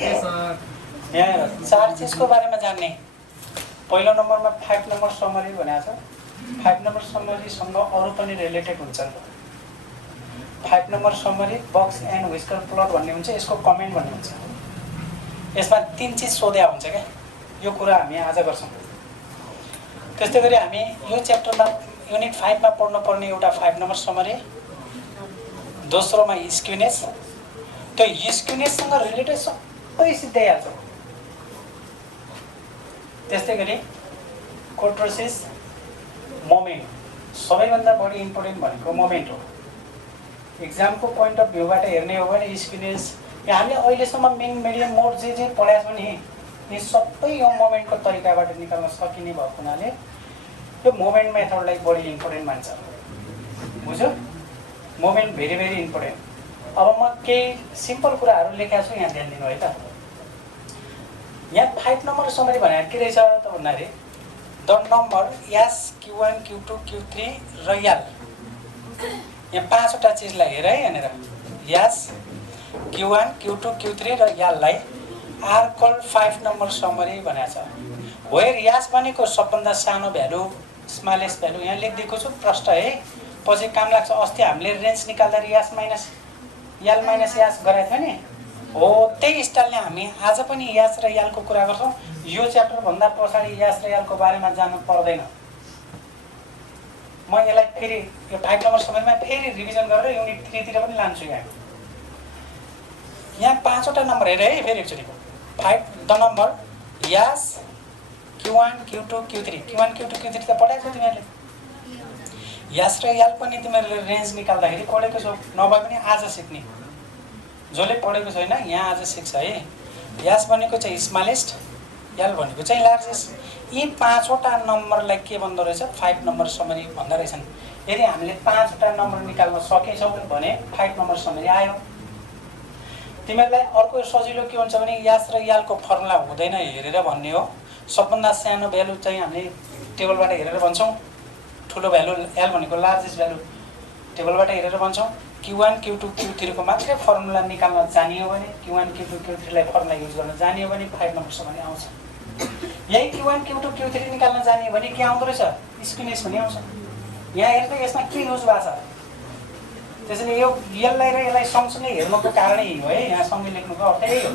यहाँ 4 चीजको बारेमा जान्ने। पहिलो नम्बरमा 5 नम्बर समरी भनेको छ। 5 नम्बर समरीसँग अरू पनि रिलेटेड हुन्छन्। 5 number summary box and whisker plot भन्ने हुन्छ, यसको कमेन्ट भन्ने हुन्छ। यसमा 3 चीज सोध्या हुन्छ क्या। यो कुरा हामी आज गर्छौँ। त्यस्तै गरी हामी यो च्याप्टरमा युनिट 5 मा पढ्नुपर्ने एउटा 5 नम्बर समरी, दोस्रोमा स्क्युनेस। त्यो स्क्युनेससँग रिलेटेड सबै सिद्धाइहाल्छ। त्यस्तै गरी कोर्टोसिस, मोमेन्ट, सबैभन्दा बढी इम्पोर्टेन्ट भनेको मोमेन्ट हो। एक्जामको पोइन्ट अफ भ्यूबाट हेर्ने हो भने स्क्युनेस, हामीले अहिलेसम्म मेन मिडियम मोड जे पढाएको छौँ नि, यी सबै यो मोमेन्टको तरिकाबाट निकाल्न सकिने भएको हुनाले यो मोमेन्ट मेथडलाई बढी इम्पोर्टेन्ट मान्छ। बुझ्यो? Moment very very important. अब म केही सिम्पल कुराहरू लेखेको छु, यहाँ ध्यान दिनु है त। यहाँ 5 नम्बर समरी भनेर के रहेछ त भन्दाखेरि the number S, Q1, Q2, Q3 र यल। यहाँ 5वटा चिजलाई हेर है यहाँनिर। एस, Q1, Q2, Q3 र यललाई आर कल्ड 5 नम्बर समरी भनेको छ। वेयर यास भनेको सबभन्दा सानो भ्यालु, स्मलेस्ट भ्यालु यहाँ लेखिदिएको छु, प्रष्ट है, पछि काम लाग्छ। अस्ति हामीले रेन्ज निकाल्दा यास माइनस यल माइनस यास गराएको थियो नि, हो त्यही स्टाइलले हामी आज पनि यास र यलको कुरा गर्छौँ। यो च्याप्टर भन्दा पछाडि यास र यलको बारेमा जानु पर्दैन। म यसलाई फेरि यो 5 नम्बर समयमा फेरि रिभिजन गरेर युनिट 3 तिर पनि लान्छु। यहाँ 5वटा नम्बर हेर है फेरि एकचोटिको। 5 the number Yas, Q1, Q2, Q3, Q1, Q2, Q3 त पढाएको छौ तिमीहरूले। यास र यल पनि तिमीहरूले रेन्ज निकाल्दाखेरि पढेको छौ, नभए पनि आज सिक्ने। जसले पढेको छैन यहाँ आज सिक्छ है। यास भनेको चाहिँ स्मलेस्ट, यल भनेको चाहिँ लार्जेस्ट। यी 5वटा नम्बरलाई के भन्दो रहेछ? 5 नम्बर समरी भन्दो रहेछन्। यदि हामीले 5वटा नम्बर निकाल्न सकेछौँ भने 5 नम्बर समरी आयो। तिमीहरूलाई अर्को सजिलो के हुन्छ भने यास र यलको फर्मुला हुँदैन हेरेर भन्ने हो। सबभन्दा सानो भ्यालु चाहिँ हामीले टेबलबाट हेरेर भन्छौँ, ठुलो भ्यालु यल भनेको लार्जेस्ट भ्यालु टेबलबाट हेरेर भन्छौँ। Q1, Q2, Q3 को मात्रै फर्मुला निकाल्न जानियो भने, Q1, Q2, Q3 लाई फर्मुला युज गर्न जानियो भने 5 नम्बर समरी आउँछ। यही Q1, Q2, Q3 निकाल्न जानियो भने के आउँदो रहेछ? स्क्युनेस भन्ने आउँछ। यहाँ हेर्नु यसमा के युज भएको छ। त्यसैले यो यसलाई र यसलाई सँगसँगै हेर्नुको कारणै यही हो है, यहाँ सँगै लेख्नुको अर्थ यही हो।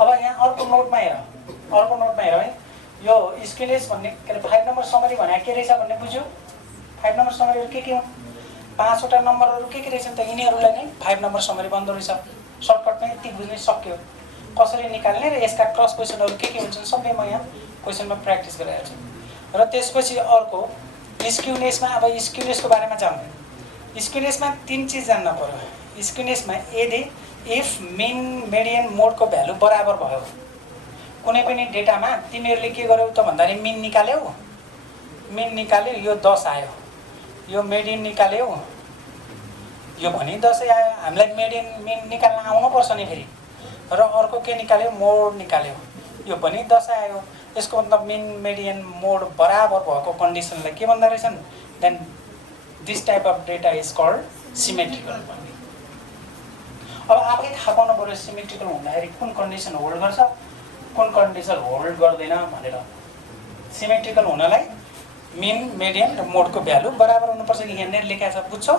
अब यहाँ अर्को नोटमा हेर है, यो स्क्युनेस भन्ने के अरे 5 नम्बर समरी भने के रहेछ भन्ने बुझ्यो? 5 नम्बर समरीहरू के हुन्? 5वटा नम्बरहरू के रहेछन् त, यिनीहरूलाई नै 5 नम्बर समरी बन्दो रहेछ। सर्टकटमै यति बुझ्नै सक्यो कसरी निकाल्ने र यसका क्रस क्वेसनहरू के हुन्छन् सबै म यहाँ क्वेसनमा प्र्याक्टिस गराएको छु। र त्यसपछि अर्को स्क्युनेसमा, अब स्क्युनेसको बारेमा जान्नु। स्क्युनेसमा 3 चिज जान्न पर्यो। स्क्युनेसमा यदि इफ मिन मिडियन मोडको भ्यालु बराबर भयो, कुनै पनि डेटामा तिमीहरूले के गर्यौ त भन्दाखेरि मिन निकाल्यो, यो 10 आयो, यो मिडियन निकाल्यो, यो पनि 10 आयो। हामीलाई मिन निकाल्न आउनुपर्छ नि फेरि। र अर्को के निकाल्यो? मोड निकाल्यो, यो पनि 10 आयो। यसको मतलब मिन मिडियन मोड बराबर भएको कन्डिसनलाई के भन्दो रहेछन्? Then this type of data is called symmetrical भन्ने। अब आफै थाहा पाउनु पर्यो सिमेट्रिकल हुँदाखेरि कुन कन्डिसन होल्ड गर्छ, कुन कन्डिसन होल्ड गर्दैन भनेर। सिमेट्रिकल हुनलाई मिन मिडियन र मोडको भ्यालु बराबर हुनुपर्छ कि यहाँनिर लेखेको छ, बुझ्छौ?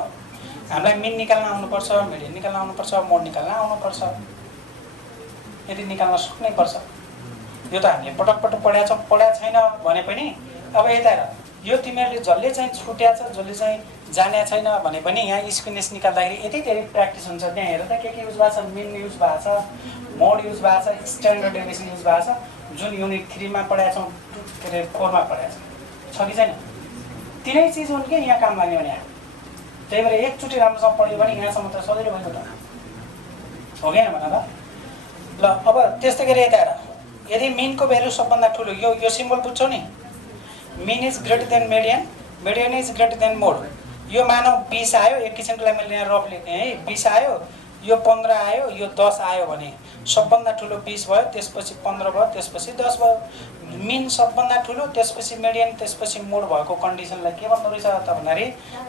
हामीलाई मिन निकाल्न आउनुपर्छ, मिडियन निकाल्न आउनुपर्छ, मोड निकाल्न आउनुपर्छ। यदि निकाल्न सक्नै पर्छ। यो त हामीले पटक पढाएको छैन भने पनि अब यता हेर, यो तिमीहरूले जसले चाहिँ छुट्या छ, जसले चाहिँ जाने छैन भने पनि यहाँ स्क्युनेस निकाल्दाखेरि यति धेरै प्र्याक्टिस हुन्छ। त्यहाँ हेर त के युज भएको छ? मिन युज भएको छ, मोड युज भएको छ, स्ट्यान्डर्ड डेभिएसन युज भएको छ, जुन युनिट 3 मा पढाएको छौँ, के अरे 4 मा पढाएको छ कि छैन? तिनै चिज हुन् कि यहाँ काम लाग्ने भने। त्यही भएर एकचोटि राम्रोसँग पढ्यो भने यहाँसम्म त सजिलो भयो त, हो कि भन त। ल अब त्यस्तै गरी यता हेर, यदि मिनको भ्यालु सबभन्दा ठुलो, यो सिम्बल बुझ्छौ नि, mean is greater than median, median is greater than mode. यो मानव 20 आयो, एक किसिमको लागि मैले यहाँ रफ लेखेँ है, 20 आयो, यो 15 आयो, यो 10 आयो भने सबभन्दा ठुलो 20 भयो, त्यसपछि 15 भयो, त्यसपछि 10 भयो। मिन सबभन्दा ठुलो, त्यसपछि मिडियन, त्यसपछि मोड भएको कन्डिसनलाई के भन्दो रहेछ त भन्दाखेरि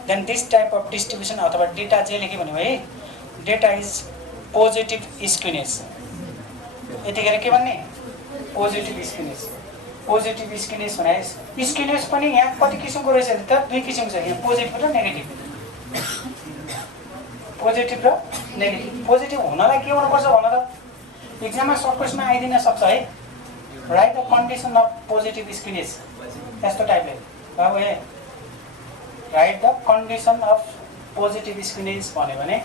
then this type of distribution अथवा डेटा जे लेख्यो भने है, डेटा इज पोजिटिभ स्क्युनेस। यतिखेर के भन्ने पोजिटिभ स्क्युनेस। पोजिटिभ स्क्युनेस भने स्क्युनेस पनि यहाँ कति किसिमको रहेछ त? दुई किसिमको छ यहाँ, पोजिटिभ र नेगेटिभ। पोजिटिभ र नेगेटिभ। पोजिटिभ हुनलाई के हुनुपर्छ भन त? एक्जाममा सब क्वेसनमा आइदिन सक्छ है। Write the condition of positive skewness, यस्तो टाइपले बाबु हे write the condition of positive skewness भन्यो भने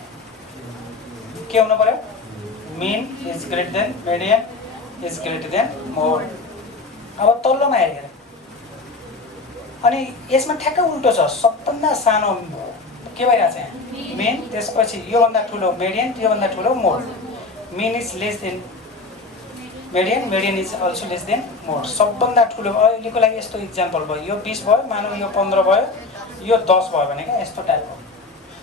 के हुनु पर्यो? Mean is greater than median is greater than mode. अब तल्लोमा हेरेर अनि यसमा ठ्याक्कै उल्टो छ। सबभन्दा सानो के भइरहेछ यहाँ? मिन, त्यसपछि योभन्दा ठुलो मिडियन, योभन्दा ठुलो mode. Mean is less than median, median is also less than mode. सबभन्दा ठुलो अहिलेको लागि यस्तो इक्जाम्पल भयो, यो 20 भयो, मानौ यो 15 भयो, यो 10 भयो भने क्या यस्तो टाइपको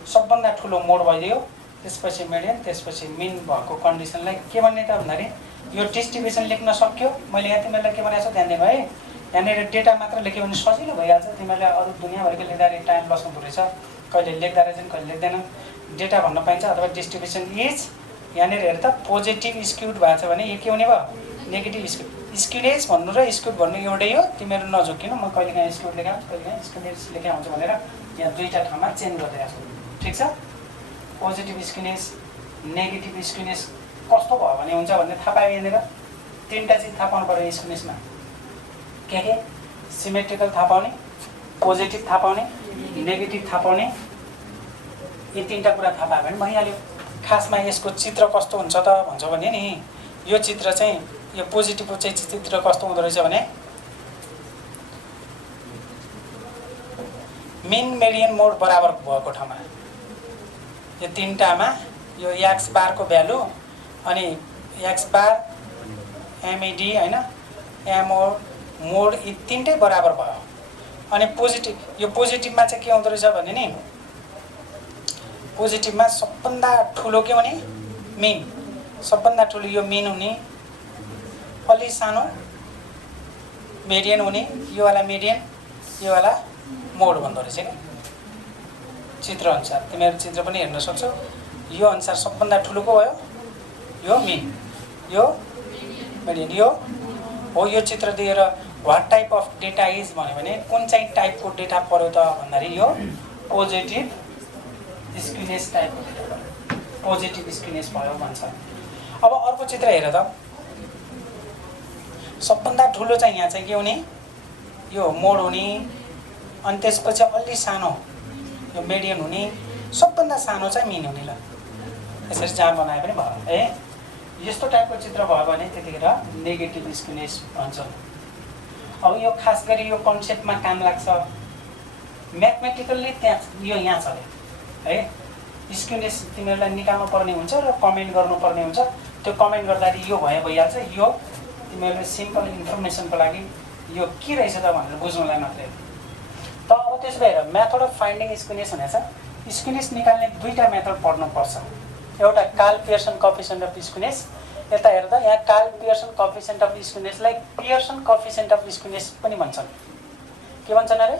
सबभन्दा ठुलो मोड भइदियो, त्यसपछि मिडियन, त्यसपछि मिन भएको कन्डिसनलाई के भन्ने त भन्दाखेरि यो डिस्ट्रिब्युसन लेख्न सक्यो। मैले यहाँ तिमीहरूलाई के भनेको छु ध्यान दिनु है। यहाँनिर डेटा मात्र लेख्यो भने सजिलो भइहाल्छ। तिमीहरूले अरू दुनियाँभरिको लेख्दाखेरि टाइम बस्नु रहेछ, कहिले लेख्दा रहेछन् कहिले लेख्दैन। डेटा भन्न पाइन्छ अथवा डिस्ट्रिब्युसन इज यहाँनिर हेर त पोजिटिभ स्क्युड भएको छ भने यो के हुने भयो? Negative skewed. स्क्युनेस भन्नु र स्क्युड भन्नु एउटै हो। तिमीहरू नझुक्किनु, म कहिलेकाहीँ स्क्युड लेखाउँछु कहिलेकाहीँ स्क्युनेस लेखाउँछु भनेर यहाँ दुईवटा ठाउँमा चेन्ज गरिदिएको छु। ठिक छ? पोजिटिभ स्क्युनेस नेगेटिभ स्क्युनेस कस्तो भयो भने हुन्छ भन्ने थाहा पायो। यहाँनिर तिनवटा चिज थाहा पाउनु पऱ्यो स्क्युनेसमा। के सिमेट्रिकल थाहा पाउने, पोजिटिभ थाहा पाउने, नेगेटिभ थाहा पाउने। यी तिनवटा कुरा थाहा पायो भने भइहाल्यो। खासमा यसको चित्र कस्तो हुन्छ त भन्छ भने नि, यो चित्र चाहिँ यो पोजिटिभको चाहिँ चित्र कस्तो हुँदो रहेछ भने मिन मिडियन मोड बराबर भएको ठाउँमा यो तिनवटामा यो एक्स बारको भ्यालु अनि एक्स बार एमइडी होइन एमओ मोड यी तिनटै बराबर भयो। अनि पोजिटिभ यो पोजिटिभमा चाहिँ के हुँदो रहेछ भने नि पोजिटिभमा सबभन्दा ठुलो के हुने? मिन। सबभन्दा ठुलो यो मिन हुने, अलि सानो मिडियन हुने, यो वाला मिडियन, यो वाला मोड भन्दो रहेछ क्या चित्र अनुसार। तिमीहरू चित्र पनि हेर्न सक्छौ। यो अनुसार सबभन्दा ठुलोको भयो यो मिन, यो मिडियन, यो हो। यो चित्र दिएर what type of data is भन्यो भने कुन चाहिँ टाइपको डेटा पर्यो त भन्दाखेरि यो पोजिटिभ स्क्युनेस टाइपको डेटा, पोजिटिभ स्क्युनेस भयो भन्छ। अब अर्को चित्र हेर त। सबभन्दा ठुलो चाहिँ यहाँ चाहिँ के हुने? यो मोड हुने, अनि त्यसपछि अलि सानो यो मिडियन हुने, सबभन्दा सानो चाहिँ मिन हुने। ल यसरी जहाँ बनाए पनि भयो। यस्तो टाइपको चित्र भयो भने त्यतिखेर नेगेटिभ स्क्युनेस भन्छ। अब यो खास गरी यो कन्सेप्टमा काम लाग्छ। म्याथमेटिकल्ली त्यहाँ यो यहाँ छ है। स्क्युनेस तिमीहरूलाई निकाल्नु पर्ने हुन्छ र कमेन्ट गर्नुपर्ने हुन्छ। त्यो कमेन्ट गर्दाखेरि यो भइहाल्छ। यो तिमीहरूले सिम्पल इन्फर्मेसनको लागि यो के रहेछ त भनेर बुझ्नुलाई मात्रै। त अब त्यसो भएर मेथड अफ फाइन्डिङ स्क्युनेस भनेको छ स्क्युनेस निकाल्ने दुईवटा मेथड पढ्नुपर्छ। एउटा Karl Pearson coefficient of skewness. यता हेर त, यहाँ कार्ल पियर्सन कोएफिसिएन्ट अफ स्क्युनेसलाई पियर्सन कोएफिसिएन्ट अफ स्क्युनेस पनि भन्छन्। के भन्छन् अरे?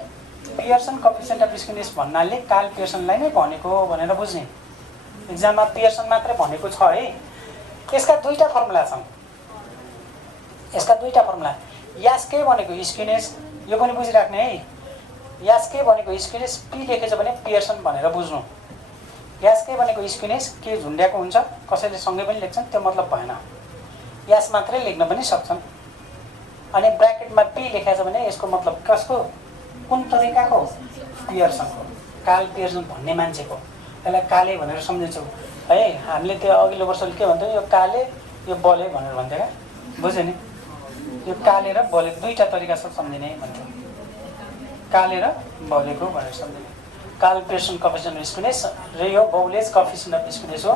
पियर्सन कोएफिसिएन्ट अफ स्क्युनेस भन्नाले कार्ल पियर्सनलाई नै भनेको भनेर बुझ्ने। एक्जाममा पियर्सन मात्रै भनेको छ है। यसका दुईवटा फर्मुला छन्। यसका दुईवटा फर्मुला। यास्के भनेको स्क्युनेस, यो पनि बुझिराख्ने है। यास्के भनेको स्क्युनेस, पी लेखेछ भने पियर्सन भनेर बुझ्नु। यास्के भनेको स्क्युनेस के झुन्ड्याएको हुन्छ, कसैले सँगै पनि लेख्छन्, त्यो मतलब भएन। यास मात्रै लेख्न पनि सक्छन्। अनि ब्र्याकेटमा पी लेखेछ भने यसको मतलब कसको? कुन तरिकाको? पियर्सनको, कार्ल पियर्सन भन्ने मान्छेको। यसलाई काले भनेर सम्झिन्छौँ है। हामीले त्यो अघिल्लो वर्ष के भन्थ्यौँ? यो काले यो बले भनेर भन्थ्यो क्या, बुझ्यो नि? यो काले र बले दुईवटा तरिका छ सम्झिने भन्थ्यौँ। काले र बलेको भनेर सम्झिने। Karl Pearson coefficient of skewness र यो बौलेज कोएफिसिएन्ट अफ स्क्युनेस हो।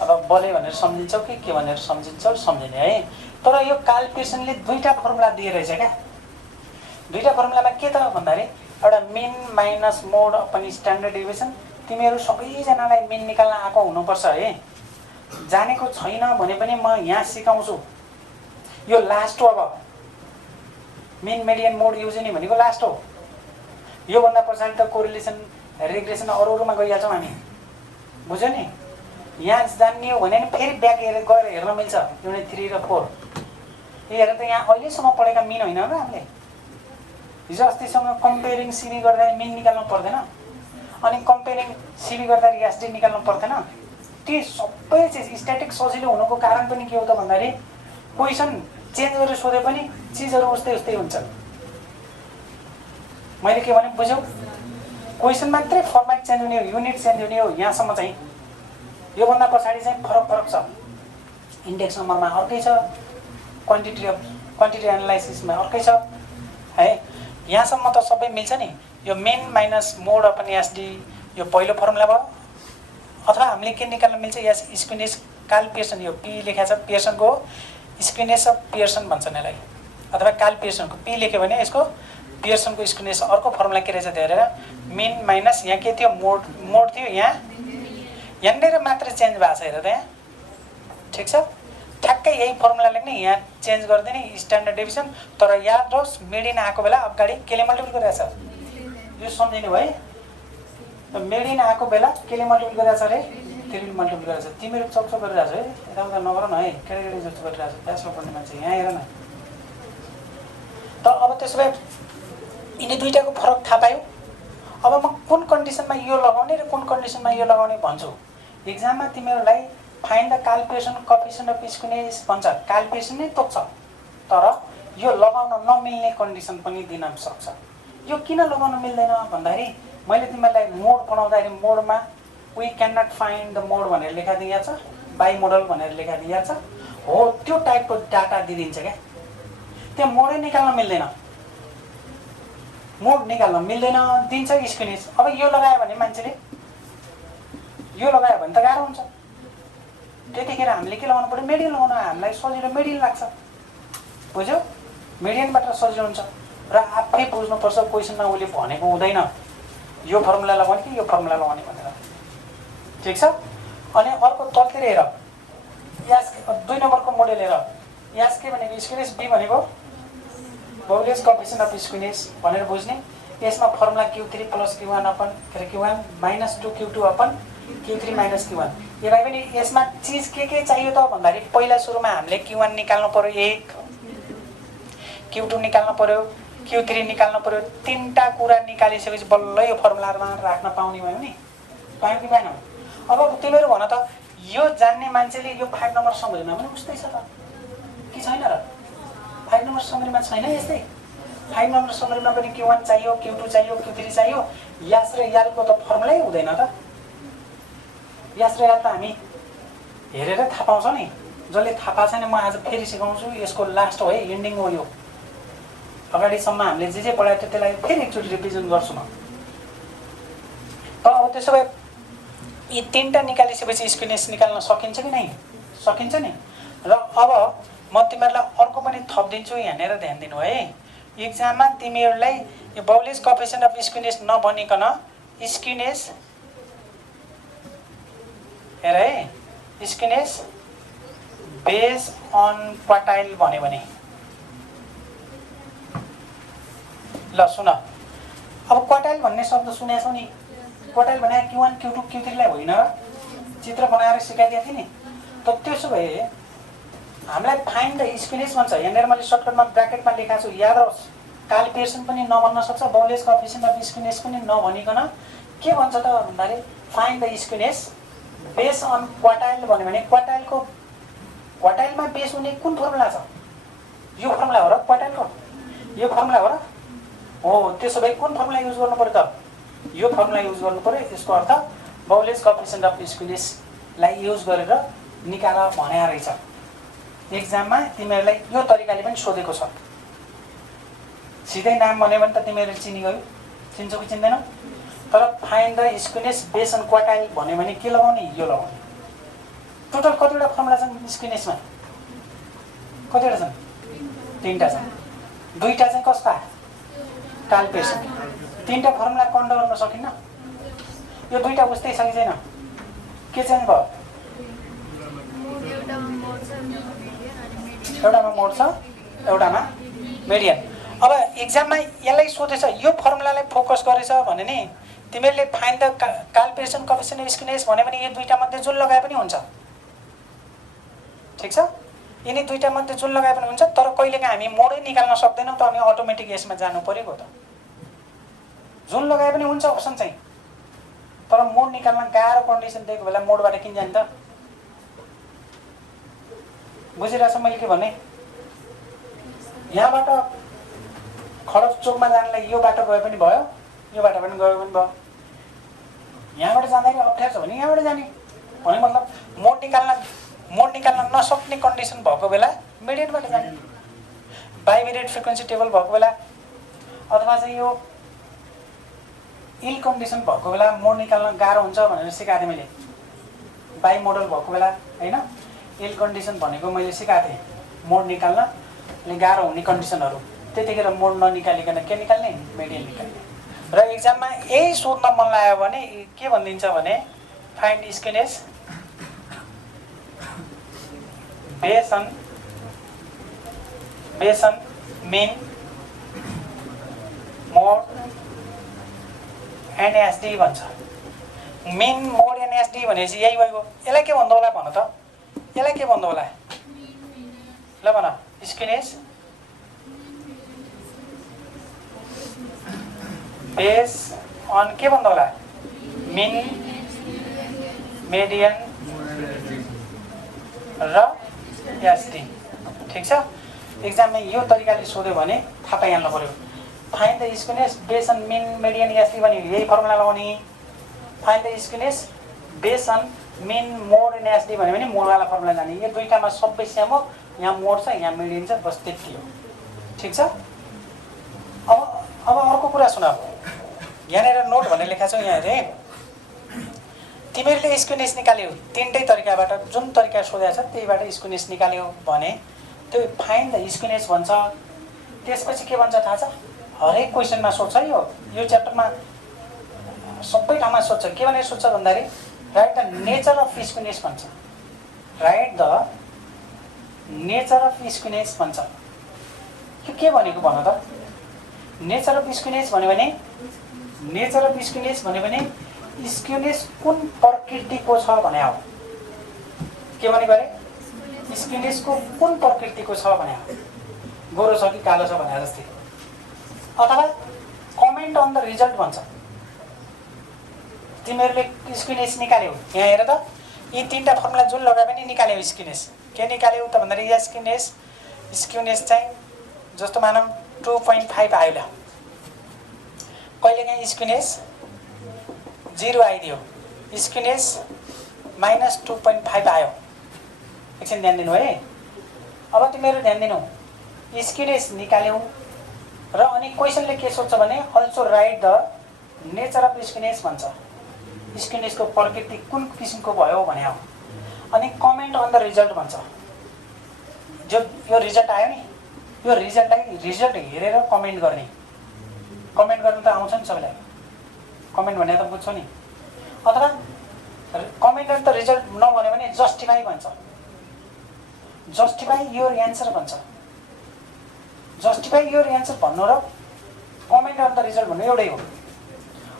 अब बले भनेर सम्झिन्छौ कि के भनेर सम्झिन्छौ सम्झिने है। तर यो कार्ल पियर्सनले दुईवटा फर्मुला दिए रहेछ क्या। दुईवटा फर्मुलामा के त भन्दाखेरि एउटा मिन माइनस मोड अपन स्ट्यान्डर्ड डेभिएसन। तिमीहरू सबैजनालाई मिन निकाल्न आएको हुनुपर्छ है। जानेको छैन भने पनि म यहाँ सिकाउँछु। यो लास्ट हो। अब मिन मिडियन मोड युजिनी भनेको लास्ट हो। योभन्दा पछाडि त कोरिलेसन रिग्रेसन अरूमा गइहाल्छौँ हामी, बुझ्यो नि? यहाँ जान्ने हो भने नि फेरि ब्याक गएर हेर्न मिल्छ युनिट 3 र 4। यो हेरेर त यहाँ अहिलेसम्म पढेका मिन होइन र हामीले हिजो अस्तिसम्म कम्पेयरिङ सिबी गर्दा मिन निकाल्नु पर्दैन, अनि कम्पेयरिङ सिबी गर्दा एसडी निकाल्नु पर्दैन। ती सबै चिज स्ट्याटिक सजिलो हुनुको कारण पनि के हो त भन्दाखेरि क्वेसन चेन्ज गरेर सोधे पनि चिजहरू उस्तै उस्तै हुन्छ। मैले के भने बुझ्यौ? क्वेसन मात्रै फर्मेट चेन्ज हुने हो, युनिट चेन्ज हुने हो। यहाँसम्म चाहिँ योभन्दा पछाडि चाहिँ फरक छ। इन्डेक्स नम्बरमा अर्कै छ, क्वान्टिटी एनालाइसिसमा अर्कै छ है। यहाँसम्म त सबै मिल्छ नि। यो मेन माइनस मोड अपन एसडी यो पहिलो फर्मुला भयो। अथवा हामीले के निकाल्न मिल्छ? यस स्क्विनेस काल पियर्सन, यो पी लेखेको छ पियर्सनको स्क्विनेस अफ पियर्सन भन्छन् यसलाई, अथवा काल पियर्सनको पी लेख्यो भने यसको पियर्सनको स्क्विनेस अर्को फर्मुला के रहेछ हेरेर मेन माइनस यहाँ के थियो मोड थियो, यहाँनिर मात्र चेन्ज भएको छ हेर त यहाँ। ठिक छ, ठ्याक्कै यही फर्मुला लेख्ने, यहाँ चेन्ज गरिदिने स्ट्यान्डर्ड डेभिसन। तर याद रहोस् मेडिन आएको बेला अगाडि केले मल्टिपल गरिरहेछ, यो सम्झिनु भयो है। मेडिन आएको बेला केले मल्टिपल गरिरहेछ अरे 3 मल्टिपल गरिरहेछ। तिमीहरू चकचक गरिरहेछ है, यताउता नगर न है, केटाकेटी जस्तो गरिरहेछ प्यासमा पढ्ने मान्छे। यहाँ हेर न त। अब त्यसो भए यिनी दुईटाको फरक थाहा पायो। अब म कुन कन्डिसनमा यो लगाउने र कुन कन्डिसनमा यो लगाउने भन्छु। इक्जाममा तिमीहरूलाई find the calculation coefficient of स्क्विनेस भन्छ, काल्कुलेसन नै तोक्छ, तर यो लगाउन नमिल्ने कन्डिसन पनि दिन सक्छ। यो किन लगाउन मिल्दैन भन्दाखेरि मैले तिमीहरूलाई मोड बनाउँदाखेरि मोडमा we can not find the mode भनेर लेखा दिएको छ, बाई मोडल भनेर लेखा दिएको छ हो, त्यो टाइपको डाटा दिइदिन्छ क्या। त्यो मोडै निकाल्न मिल्दैन, मोड निकाल्न मिल्दैन, दिन्छ स्क्विनेस। अब यो लगायो भने मान्छेले यो लगायो भने त गाह्रो हुन्छ। त्यतिखेर हामीले के लगाउनु पर्यो? मेडियन लगाउनु। हामीलाई सजिलो मेडियन लाग्छ, बुझ्यौ? मेडियनबाट सजिलो हुन्छ र आफै बुझ्नुपर्छ क्वेसनमा उसले भनेको हुँदैन यो फर्मुला लगाउने कि यो फर्मुला लगाउने भनेर। ठिक छ। अनि अर्को तलतिर हेर, यास 2 नम्बरको मोडेल हेर। यास के भनेको? स्क्विनेस बी भनेको बाउलेस कोएफिसिएन्ट अफ स्क्विनेस भनेर बुझ्ने। यसमा formula Q3 + Q1 upon Q1 - 2Q2 upon Q3 - Q1। यो भाइ पनि यसमा चिज के चाहियो त भन्दाखेरि पहिला सुरुमा हामीले Q1 निकाल्नु पर्यो, 1 Q2 निकाल्नु पर्यो, Q3 निकाल्नु पर्यो। 3टा कुरा निकालिसकेपछि बल्ल यो फर्मुलामा राख्न पाउने भयो नि, पायो कि पाएन? अब तिमीहरू भन त, यो जान्ने मान्छेले यो 5 नम्बर समरीमा पनि उस्तै छ त कि छैन र? 5 नम्बर समरीमा छैन यस्तै? 5 नम्बर समरीमा पनि Q1 चाहियो, Q2 चाहियो, Q3 चाहियो। यास र यालको त फर्मुलै हुँदैन त। यास र याल त हामी हेरेर थाहा पाउँछौँ नि। जसले थाहा पाएको छैन म आज फेरि सिकाउँछु, यसको लास्ट हो है, एन्डिङ हो यो। अगाडिसम्म हामीले जे पढाएको थियो त्यसलाई फेरि एकचोटि रिभिजन गर्छु म। त अब त्यसो भए यी 3टा निकालिसकेपछि स्क्विनेस निकाल्न सकिन्छ कि नै? सकिन्छ नि। र अब म तिमीहरूलाई अर्को पनि थपिदिन्छु, यहाँनिर ध्यान दिनु है। इक्जाममा तिमीहरूलाई यो बाउलेस कोएफिसिएन्ट अफ स्क्विनेस नभनिकन स्क्विनेस हेर है, स्क्विनेस बेस अन क्वार्टाइल भन्यो भने ल सुन। अब क्वार्टाइल भन्ने शब्द सुनेको छौ नि? क्वार्टाइल भने Q1 Q2 Q3 लाई होइन र? चित्र बनाएर सिकाइदिएको थिएँ नि। त त्यसो भए हामीलाई फाइन्ड द स्क्विनेस भन्छ। यहाँनिर मैले सर्टकटमा ब्र्याकेटमा लेखाएको छु, याद रहोस्। काल पियर्सन पनि नभन्न सक्छ, बाउलेस कोएफिसिएन्ट अफ स्क्विनेस पनि नभनिकन के भन्छ त भन्दाखेरि find the skewness base on quartile भन्यो भने क्वार्टाइलमा बेस हुने कुन फर्मुला छ? यो फर्मुला हो र क्वार्टाइलको? यो फर्मुला हो र? हो। त्यसो भए कुन फर्मुला युज गर्नु पर्यो त? यो फर्मुला युज गर्नु पर्यो। यसको अर्थ बाउलेस कोएफिसिएन्ट अफ स्क्विनेसलाई युज गरेर निकाल भने रहेछ। एक्जाममा तिमीहरूलाई यो तरिकाले पनि सोधेको छ। सिधै नाम भन्यो भने त तिमीहरू चिनिगयो, चिन्छौ कि चिन्दैनौ? तर find the skewness base on quartile भन्यो भने के लगाउने? यो लगाउने। टोटल कतिवटा फर्मुला छन् स्क्विनेसमा? कतिवटा छन्? 3टा छन्। 2टा चाहिँ कस्ता? काल पियर्सन। 3टा फर्मुला कन्ड गर्न सकिन्न? यो 2टा उस्तै छ कि छैन? के चेन्ज भयो? एउटामा मोड छ, एउटामा मेडियन। अब एक्जाममा यसलाई सोधेछ, यो फर्मुलालाई फोकस गरेछ भने नि तिमीहरूले find the calibration coefficient of skewness भन्यो भने यो दुईटा मध्ये जुन लगाए पनि हुन्छ। ठिक छ, यिनी दुईटा मध्ये जुन लगाए पनि हुन्छ। तर कहिलेकाहीँ हामी मोडै निकाल्न सक्दैनौँ त अनि अटोमेटिक यसमा जानु परेको त। जुन लगाए पनि हुन्छ अप्सन चाहिँ, तर मोड निकाल्न गाह्रो कन्डिसन दिएको बेला मोडबाट किन जाने त? बुझिरहेछ मैले के भने? यहाँबाट खडक चोकमा जानलाई यो बाटो गए पनि भयो, यो बाटो पनि गयो पनि भयो। यहाँबाट जाँदाखेरि अप्ठ्यारो छ भने यहाँबाट जाने भने मतलब मोड निकाल्न नसक्ने कन्डिसन भएको बेला मिडियनबाट जाने। बाइमिडियट फ्रिक्वेन्सी टेबल भएको बेला अथवा चाहिँ यो इल कन्डिसन भएको बेला मोड निकाल्न गाह्रो हुन्छ भनेर सिकाएको थिएँ मैले। बाई मोडल भएको बेला होइन, इल कन्डिसन भनेको मैले सिकाएको थिएँ मोड निकाल्न अनि गाह्रो हुने कन्डिसनहरू। त्यतिखेर मोड ननिकालिकन के निकाल्ने? मिडियन निकाल्ने। र एक्जाममा यही सोध्न मन लाग्यो भने के भनिदिन्छ भने find skewness base on mean mode and SD भन्छ। मिन मोड एनएसडी भनेपछि यही भइगयो। यसलाई के भन्दा होला भन त? यसलाई के भन्दा होला? ल भन, स्क्युनेस बेस अन के भन्दा होला? मिन, मिडियन र एसडी। ठिक छ, एक्जाममा यो तरिकाले सोध्यो भने थाहा पाइहाल्नु पर्यो। Find the skewness base on mean, median, SD भने यही फर्मुला लगाउने। Find the skewness base on mean, mode and SD भन्यो भने मोडवाला फर्मुला जाने। यो दुईटामा सबै सेम हो, यहाँ मोड छ यहाँ मिडियन छ, बस त्यति हो। ठिक छ, अब अर्को कुरा सुन। यहाँनिर नोट भनेर लेखा छ यहाँ हेरे, तिमीहरूले स्क्युनेस निकाल्यौ तीनटै तरिकाबाट, जुन तरिका सोधेको छ त्यहीबाट स्क्युनेस निकाल्यौ भने त्यो फाइन्ड द स्क्युनेस भन्छ। त्यसपछि के भन्छ थाहा छ? हरेक क्वेसनमा सोध्छ यो च्याप्टरमा सबै ठाउँमा सोध्छ। के भनेर सोध्छ भन्दाखेरि write the nature of skewness भन्छ। Write the nature of skewness भन्छ। यो के भनेको भन त? नेचर अफ स्क्युनेस भन्यो भने स्क्युनेस कुन प्रकृतिको छ भने हो। के भनेको अरे? स्क्युनेसको कुन प्रकृतिको छ भने हो। गोरो छ कि कालो छ भने जस्तै। अथवा कमेन्ट अन द रिजल्ट भन्छ। तिमीहरूले स्क्युनेस निकाल्यौ, यहाँ हेर त, यी तीनटा फर्मुला जुन लगाए पनि निकाल्यौ स्क्युनेस। के निकाल्यौ त भन्दाखेरि यो स्क्युनेस चाहिँ जस्तो मानौँ 2.5 आयो ल। कहिलेकाहीँ स्क्युनेस 0 आइदियो, स्क्युनेस -2.5 आयो। एकछिन ध्यान दिनु है। अब तिमीहरू ध्यान दिनु, स्क्युनेस निकाल्यौ र अनि क्वेसनले के सोध्छ भने also right the nature of skewness भन्छ। स्क्युनेसको प्रकृति कुन किसिमको भयो भने हो। अनि कमेन्ट अन द रिजल्ट भन्छ। जो यो रिजल्ट आयो नि, यो रिजल्ट हेरेर कमेन्ट गर्ने। कमेन्ट गर्नु त आउँछ नि सबैलाई, कमेन्ट भने त बुझ्छौ नि। अथवा कमेन्ट अन द रिजल्ट नभन्यो भने जस्टिफाई भन्छ। जस्टिफाई योर एन्सर भन्छ। जस्टिफाई योर एन्सर भन्नु र कमेन्ट अन द रिजल्ट भन्नु एउटै हो।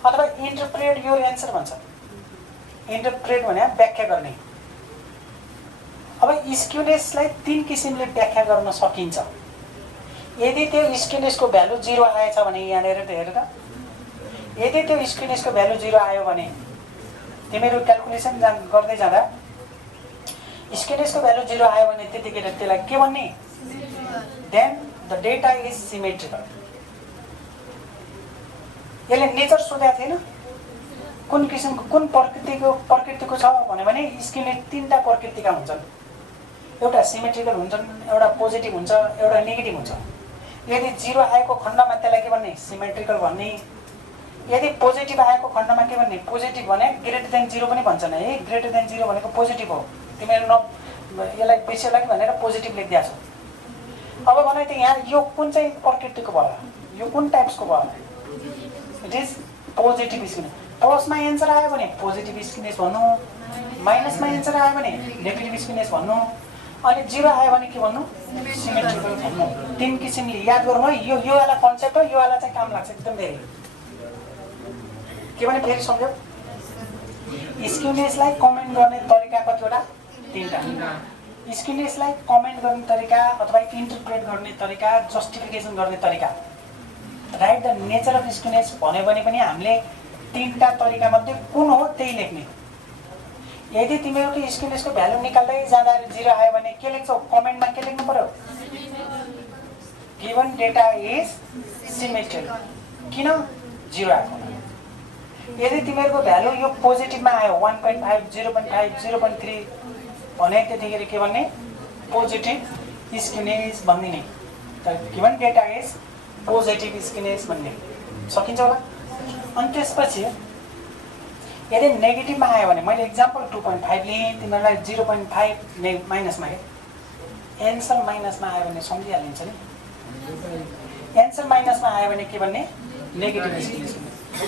अथवा इन्टरप्रेट योर एन्सर भन्छ। इन्टरप्रेट भने व्याख्या गर्ने। अब स्क्युनेसलाई 3 किसिमले व्याख्या गर्न सकिन्छ। यदि त्यो स्क्युनेसको भ्यालु 0 आएछ भने यहाँनिर त हेर त, यदि त्यो स्क्युनेसको भ्यालु 0 आयो भने तिमीहरू क्यालकुलेसन गर्दै जाँदा स्क्युनेसको भ्यालु 0 आयो भने त्यतिखेर त्यसलाई के भन्ने? Then the data is symmetrical. यसले नेचर सोधेको थिएन, कुन किसिमको कुन प्रकृतिको छ भने स्क्युनेस 3टा प्रकृतिका हुन्छन्। एउटा सिमेट्रिकल हुन्छन्, एउटा पोजिटिभ हुन्छ, एउटा नेगेटिभ हुन्छ। यदि 0 आएको खण्डमा त्यसलाई के भन्ने? सिमेट्रिकल भन्ने। यदि पोजिटिभ आएको खण्डमा के भन्ने? पोजिटिभ भने ग्रेटर देन 0 पनि भन्छन् है। ग्रेटर देन 0 भनेको पोजिटिभ हो। तिमीहरू यसलाई बिर्स्यो कि भनेर पोजिटिभ लेखिदिएको छौ। अब भने त यहाँ यो कुन चाहिँ प्रकृतिको भयो? यो कुन टाइप्सको भयो? It is positive skewness. प्लसमा एन्सर आयो भने पोजिटिभ स्क्युनेस भन्नु, माइनसमा एन्सर आयो भने नेगेटिभ स्क्युनेस भन्नु, अनि 0 आयो भने के भन्नु? सिमेट्रिकल भन्नु। 3 किसिमले याद गरौँ है। यो वाला कन्सेप्ट हो, यो वाला चाहिँ काम लाग्छ एकदम धेरै। के भने फेरि सम्झौ, स्क्युनेसलाई कमेन्ट गर्ने तरिका कतिवटा? 3टा। स्क्युनेसलाई कमेन्ट गर्ने तरिका अथवा इन्टरप्रेट गर्ने तरिका, जस्टिफिकेसन गर्ने तरिका, right the nature of skewness भन्यो भने पनि हामीले 3टा तरिका मध्ये कुन हो त्यही लेख्ने। यदि तिमीहरूको स्क्युनेसको भ्यालु निकाल्दै जाँदाखेरि 0 आयो भने के लेख्छौ? कमेन्टमा के लेख्नु पर्यो? Given data is symmetrical. किन 0 आएको? यदि तिमीहरूको भ्यालु यो पोजिटिभमा आयो 1.5, 0.5, 0.3 भने त्यतिखेर के भन्ने? पोजिटिभ स्क्युनेस भनिदिने। त given data is positive skewness भन्ने सकिन्छ होला। अनि त्यसपछि यदि नेगेटिभमा आयो भने मैले एक्जाम्पल 2.5 लिएँ, तिमीहरूलाई 0.5 माइनसमा के एन्सर माइनसमा आयो भने सम्झिहालिन्छ नि। एन्सर माइनसमा आयो भने के भन्ने? Negative skewness.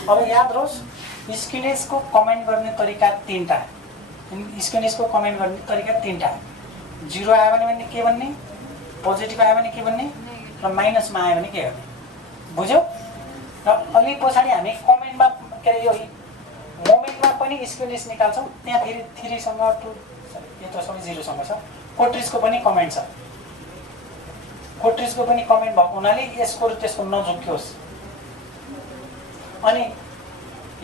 अब याद रहोस्, स्क्युनेसको कमेन्ट गर्ने तरिका 3टा। स्क्युनेसको कमेन्ट गर्ने तरिका 3टा। 0 आयो भने के भन्ने? पोजिटिभ आयो भने के भन्ने? र माइनसमा आयो भने के गर्ने? बुझ्यौ? र अलि पछाडि हामी कमेन्टमा के अरे यो मोमेन्टमा पनि स्क्युनेस निकाल्छौँ। त्यहाँ फेरि 3 सँग 2 यो त सबै 0 सँग छ। कोट्रिजको पनि कमेन्ट छ। कोट्रिजको पनि कमेन्ट भएको हुनाले यसको र त्यसको नझुक्कियोस्। अनि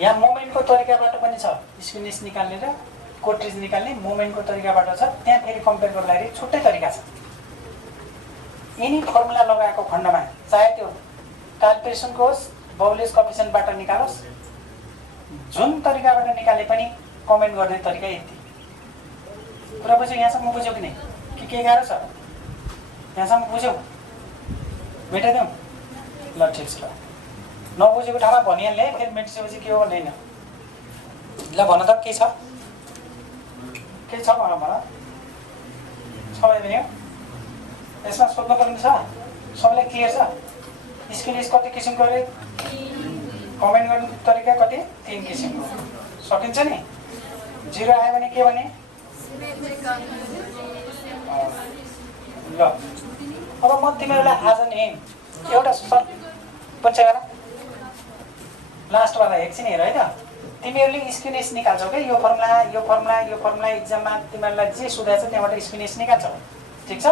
यहाँ मोमेन्टको तरिकाबाट पनि छ स्क्युनेस निकाल्ने र कोट्रिज निकाल्ने। मोमेन्टको तरिकाबाट छ, त्यहाँ फेरि कम्पेयर गर्दाखेरि छुट्टै तरिका छ। यिनी फर्मुला लगाएको खण्डमा चाहे त्यो क्याल्कुलेसनको होस्, बाउलेस कोएफिसिएन्टबाट निकालोस्, जुन तरिकाबाट निकाले पनि कमेन्ट गर्ने तरिका यति। कुरा बुझ्यौ? यहाँसम्म बुझ्यौ कि नै? के गाह्रो छ? यहाँसम्म बुझ्यौ? मेटाइदिउँ? ल ठिक छ। ल नबुझेको ठाउँमा भनिहाल्ने, फेरि मेटिसकेपछि के हो भन्दैन। ल भन त के छ? के छ भन भन। सबै पनि हो? यसमा सोध्नुपर्ने छ? सबैलाई क्लियर छ? स्क्युनेस कति किसिमको अरे? कमेन्ट गर्ने तरिका कति? 3 किसिमको। सकिन्छ नि? 0 आयो भने के भने? ल अब म तिमीहरूलाई आज नि एउटा सर्ट पन्छा लास्टवाला एकछिन हेर है त। तिमीहरूले स्क्युनेस निकाल्छौ क्या? यो फर्मुला इक्जाममा तिमीहरूलाई जे सोधेको छ त्यहाँबाट स्क्युनेस निकाल्छौ। ठिक छ?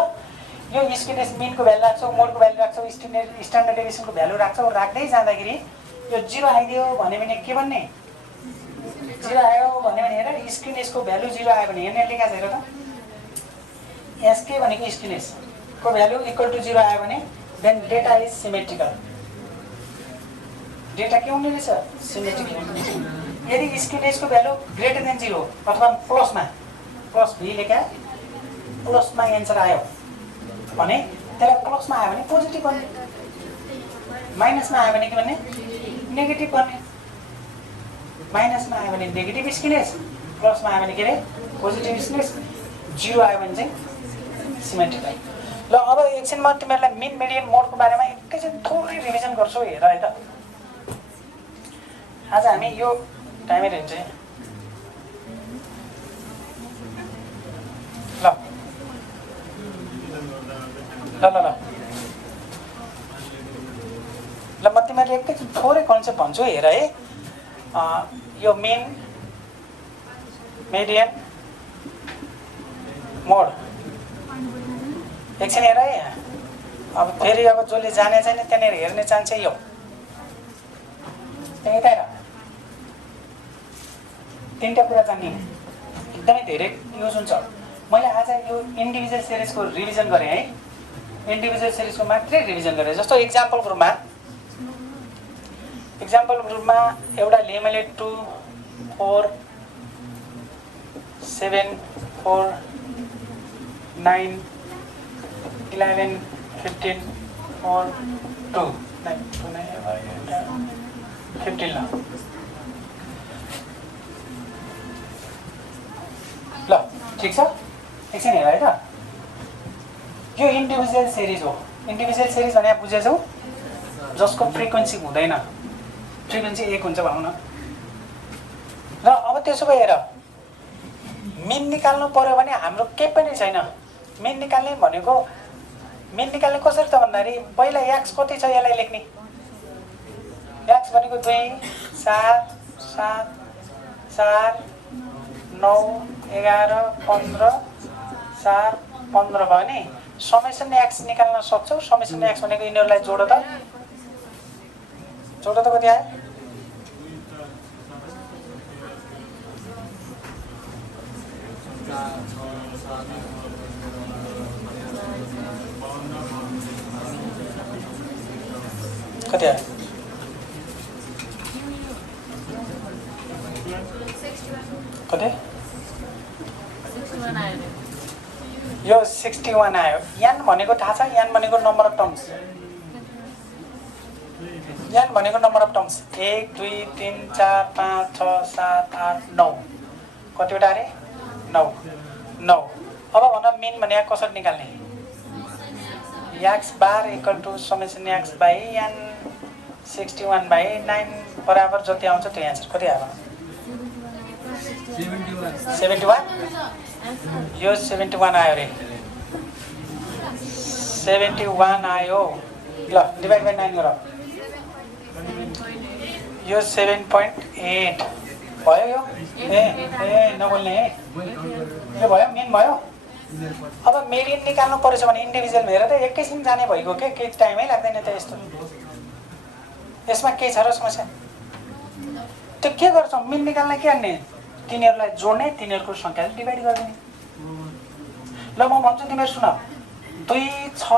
यो स्क्युनेस मिनको भ्यालु राख्छौ, मोडको भ्यालु राख्छौ, स्ट्यान्डर्ड डेभिएसनको भ्यालु राख्छौ। राख्दै जाँदाखेरि यो 0 आइदियो भन्यो भने के भन्ने? 0 आयो भन्यो भने हेर, स्क्युनेसको भ्यालु 0 आयो भने हेर्ने लेखा छ हेर त। एसके भनेको स्क्युनेसको भ्यालु इक्वल टु 0 आयो भने then data is symmetrical. Data के हुने रहेछ? सिमेट्रिकल। यदि स्क्युनेसको भ्यालु ग्रेटर देन 0 अथवा प्लसमा, प्लस भी लेखा प्लसमा एन्सर आयो भने त्यसलाई प्लसमा आयो भने पोजिटिभ भन्ने, माइनसमा आयो भने के भन्ने? नेगेटिभ भन्ने। माइनसमा आयो भने नेगेटिभ स्क्युनेस, प्लसमा आयो भने के अरे? Positive skewness. 0 आयो भने चाहिँ सिमेट्रिकल। ल अब एकछिन म तिमीहरूलाई मिन मिडियन मोडको बारेमा एकैछिन थोरै रिभिजन गर्छु। हेर है त, आज हामी यो टाइमै रहन्छ। ल ल ल ल ल म तिमीहरूले एकैछिन थोरै कन्सेप्ट भन्छु। हेर है, यो मिन मिडियन मोड एकछिन हेर है। अब फेरि अब जसले जाने छैन त्यहाँनिर हेर्ने चान्स यो यता हेर। 3टा कुरा जान्ने एकदमै धेरै युज हुन्छ। मैले आज यो इन्डिभिजुअल सिरिजको रिभिजन गरेँ है। इन्डिभिजुअल सिरिजको मात्रै रिभिजन गरेँ। जस्तो एक्जाम्पलको रूपमा एउटा लिएँ मैले 2, 4, 7, 4, 9, 11, 15, 4, 2, 9, 15 ल ठिक छ। एकछिन हेर है त, यो इन्डिभिजुअल सिरिज हो। इन्डिभिजुअल सिरिज भने बुझेछौ? जसको फ्रिक्वेन्सी हुँदैन, फ्रिक्वेन्सी 1 हुन्छ भनौँ न। र अब त्यसो भए हेर, मिन निकाल्नु पर्यो भने हाम्रो केही पनि छैन। मिन निकाल्ने भनेको मिन निकाल्ने कसरी त भन्दाखेरि पहिला एक्स कति छ यसलाई लेख्ने। एक्स भनेको 2, 7, 7 4 9 11 15 4 15 भयो नि समेसन एक्स निकाल्न सक्छौ समेसन एक्स भनेको यिनीहरूलाई जोड त कति आयो कति आयो कति यो 61 आयो यान भनेको थाहा छ यान भनेको नम्बर अफ टर्म्स यान भनेको नम्बर अफ टर्म्स 1 2 3 4 5 6 7 8 9 कतिवटा अरे 9 9 अब भन मिन भने कसरी निकाल्ने x bar equal to summation x by n 61 by 9 बराबर जति आउँछ त्यो एन्सर कति आयो 71 यो 71 आयो रे 71 आयो ल डिभाइड बाइ 9 गर यो 7.8 भयो यो ए नबोल्ने है यो भयो मेन भयो अब मेडियन निकाल्नु पर्छ भने इन्डिभिजुअल हेरेर त एकैछिन जाने भइगयो के केही टाइमै लाग्दैन त यस्तो यसमा के छ र समस्या त्यो के गर्छौ मिन निकाल्न के गर्ने तिनीहरूलाई जोड्ने तिनीहरूको संख्याले डिभाइड गरिदिने ल म भन्छु तिमीहरू सुन 2 6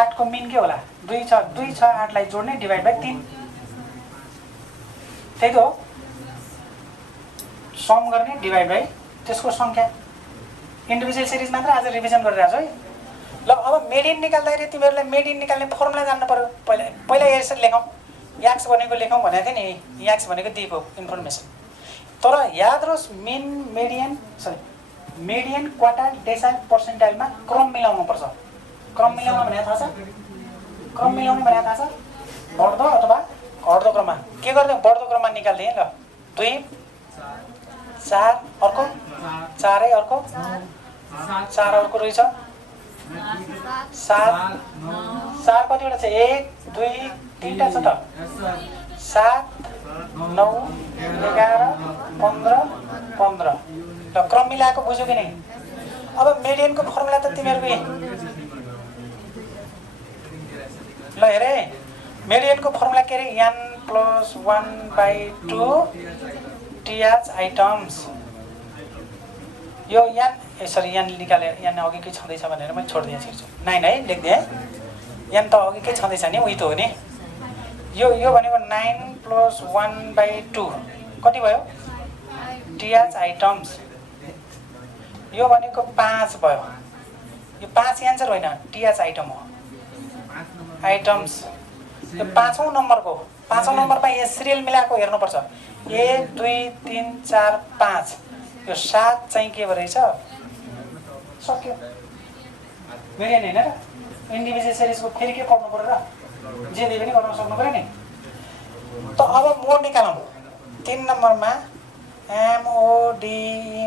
8 को मिन के होला 2 6 8 लाई जोड्ने डिभाइड बाइ 3 त्यही त हो सम गर्ने डिभाइड बाइ त्यसको संख्या इन्डिभिजुअल सिरिज मात्र आज रिभिजन गरिरहेको छु है ल अब मेडियन निकाल्दाखेरि तिमीहरूले मेडियन निकाल्ने फर्मुला जान्नु पर्यो पहिला यसरी लेखौँ एक्स भनेको लेखौँ भनेको थिएँ नि एक्स भनेको दिएको इन्फर्मेसन तर याद रहोस् मिन मेडियन क्वार्टाइल डेसाइल पर्सेन्टाइलमा क्रम मिलाउनु पर्छ क्रम मिलाउनु भने थाहा छ क्रम मिलाउने भने थाहा छ बढ्दो अथवा घट्दो क्रममा के गर्दै बढ्दो क्रममा निकाल्दिएँ ल 2 4 अर्को 4 है अर्को 4 अर्को रहेछ 7 4 कतिवटा छ 1 2 3टा छ त 7 9 11 15 15 ल क्रम मिलाएको बुझ्यो कि नै अब मेडियनको फर्मुला त तिमीहरूको ल हेरे मेडियनको फर्मुला के अरे n + 1/2 टीएच आइटम्स यो n सरी n निकाले n अघिकै छँदैछ भनेर मैले छोडिदिएँ छु 9 है लेख्दिएँ n त अघिकै छँदैछ नि उही त हो नि यो भनेको 9 + 1/2 कति भयो टीएच आइटम्स यो भनेको 5 भयो यो 5 एन्सर होइन टीएच आइटम हो आइटम्स यो पाँचौं नम्बरमा यहाँ सिरियल मिलाएको हेर्नुपर्छ 1 2 3 4 5 यो 7 चाहिँ के रहेछ सक्यो मेडियन हैन र इन्डिभिजुअल सिरिजको फेरि के पढ्नु पर्यो र जे दे पनि गर्न सक्नु पर्यो नि त अब मोड निकालौँ 3 नम्बरमा MODE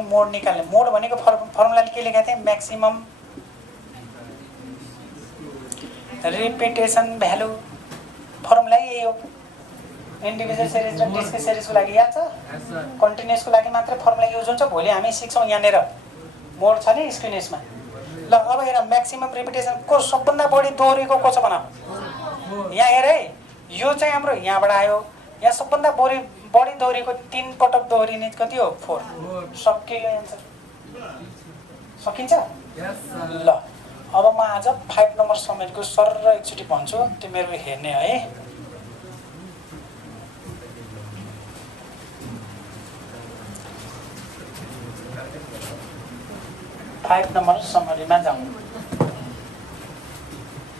मोड निकाल्ने मोड भनेको फर्मुलाले के लेखेको थिएँ म्याक्सिमम रिपिटेसन भ्यालु फर्मुला यही हो इन्डिभिजुअल सिरिज र डिस्क्रिट सिरिजको लागि याद छ कन्टिन्युअसको लागि मात्र फर्मुला युज हुन्छ भोलि हामी सिक्छौँ यहाँनिर मोड छ नि स्क्रिन यसमा ल अब हेर म्याक्सिमम रिपिटेसन को सबभन्दा बढी दोहोरीको को छ भन यहाँ हेर है यो चाहिँ हाम्रो यहाँबाट आयो यहाँ सबभन्दा बढी दोहोरीको 3 पटक दोहोरिने कति हो 4 सक्यो यो एन्सर सकिन्छ ल अब म आज 5 नम्बर समेतको सर एकचोटि भन्छु तिमीहरू हेर्ने है 5 नम्बर समरीमा जाउँ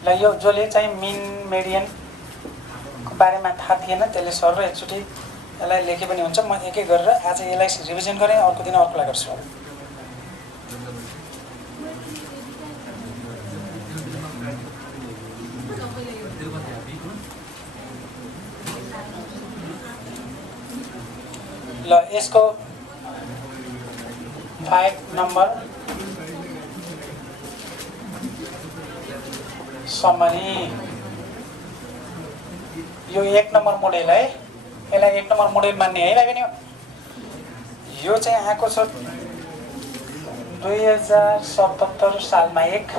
ल यो जसले चाहिँ मिन मेडियन को बारेमा थाहा थिएन त्यसले सर एकचोटि यसलाई लेखे पनि हुन्छ म एक एक गरेर आज यसलाई रिभिजन गरेँ अर्को दिन अर्कोलाई गर्छु ल यसको 5 नम्बर समरी यो 1 नम्बर मोडेल है यसलाई 1 नम्बर मोडेल मान्ने है भाइ बहिनी। यो चाहिँ आएको छ 2077 सालमा 1,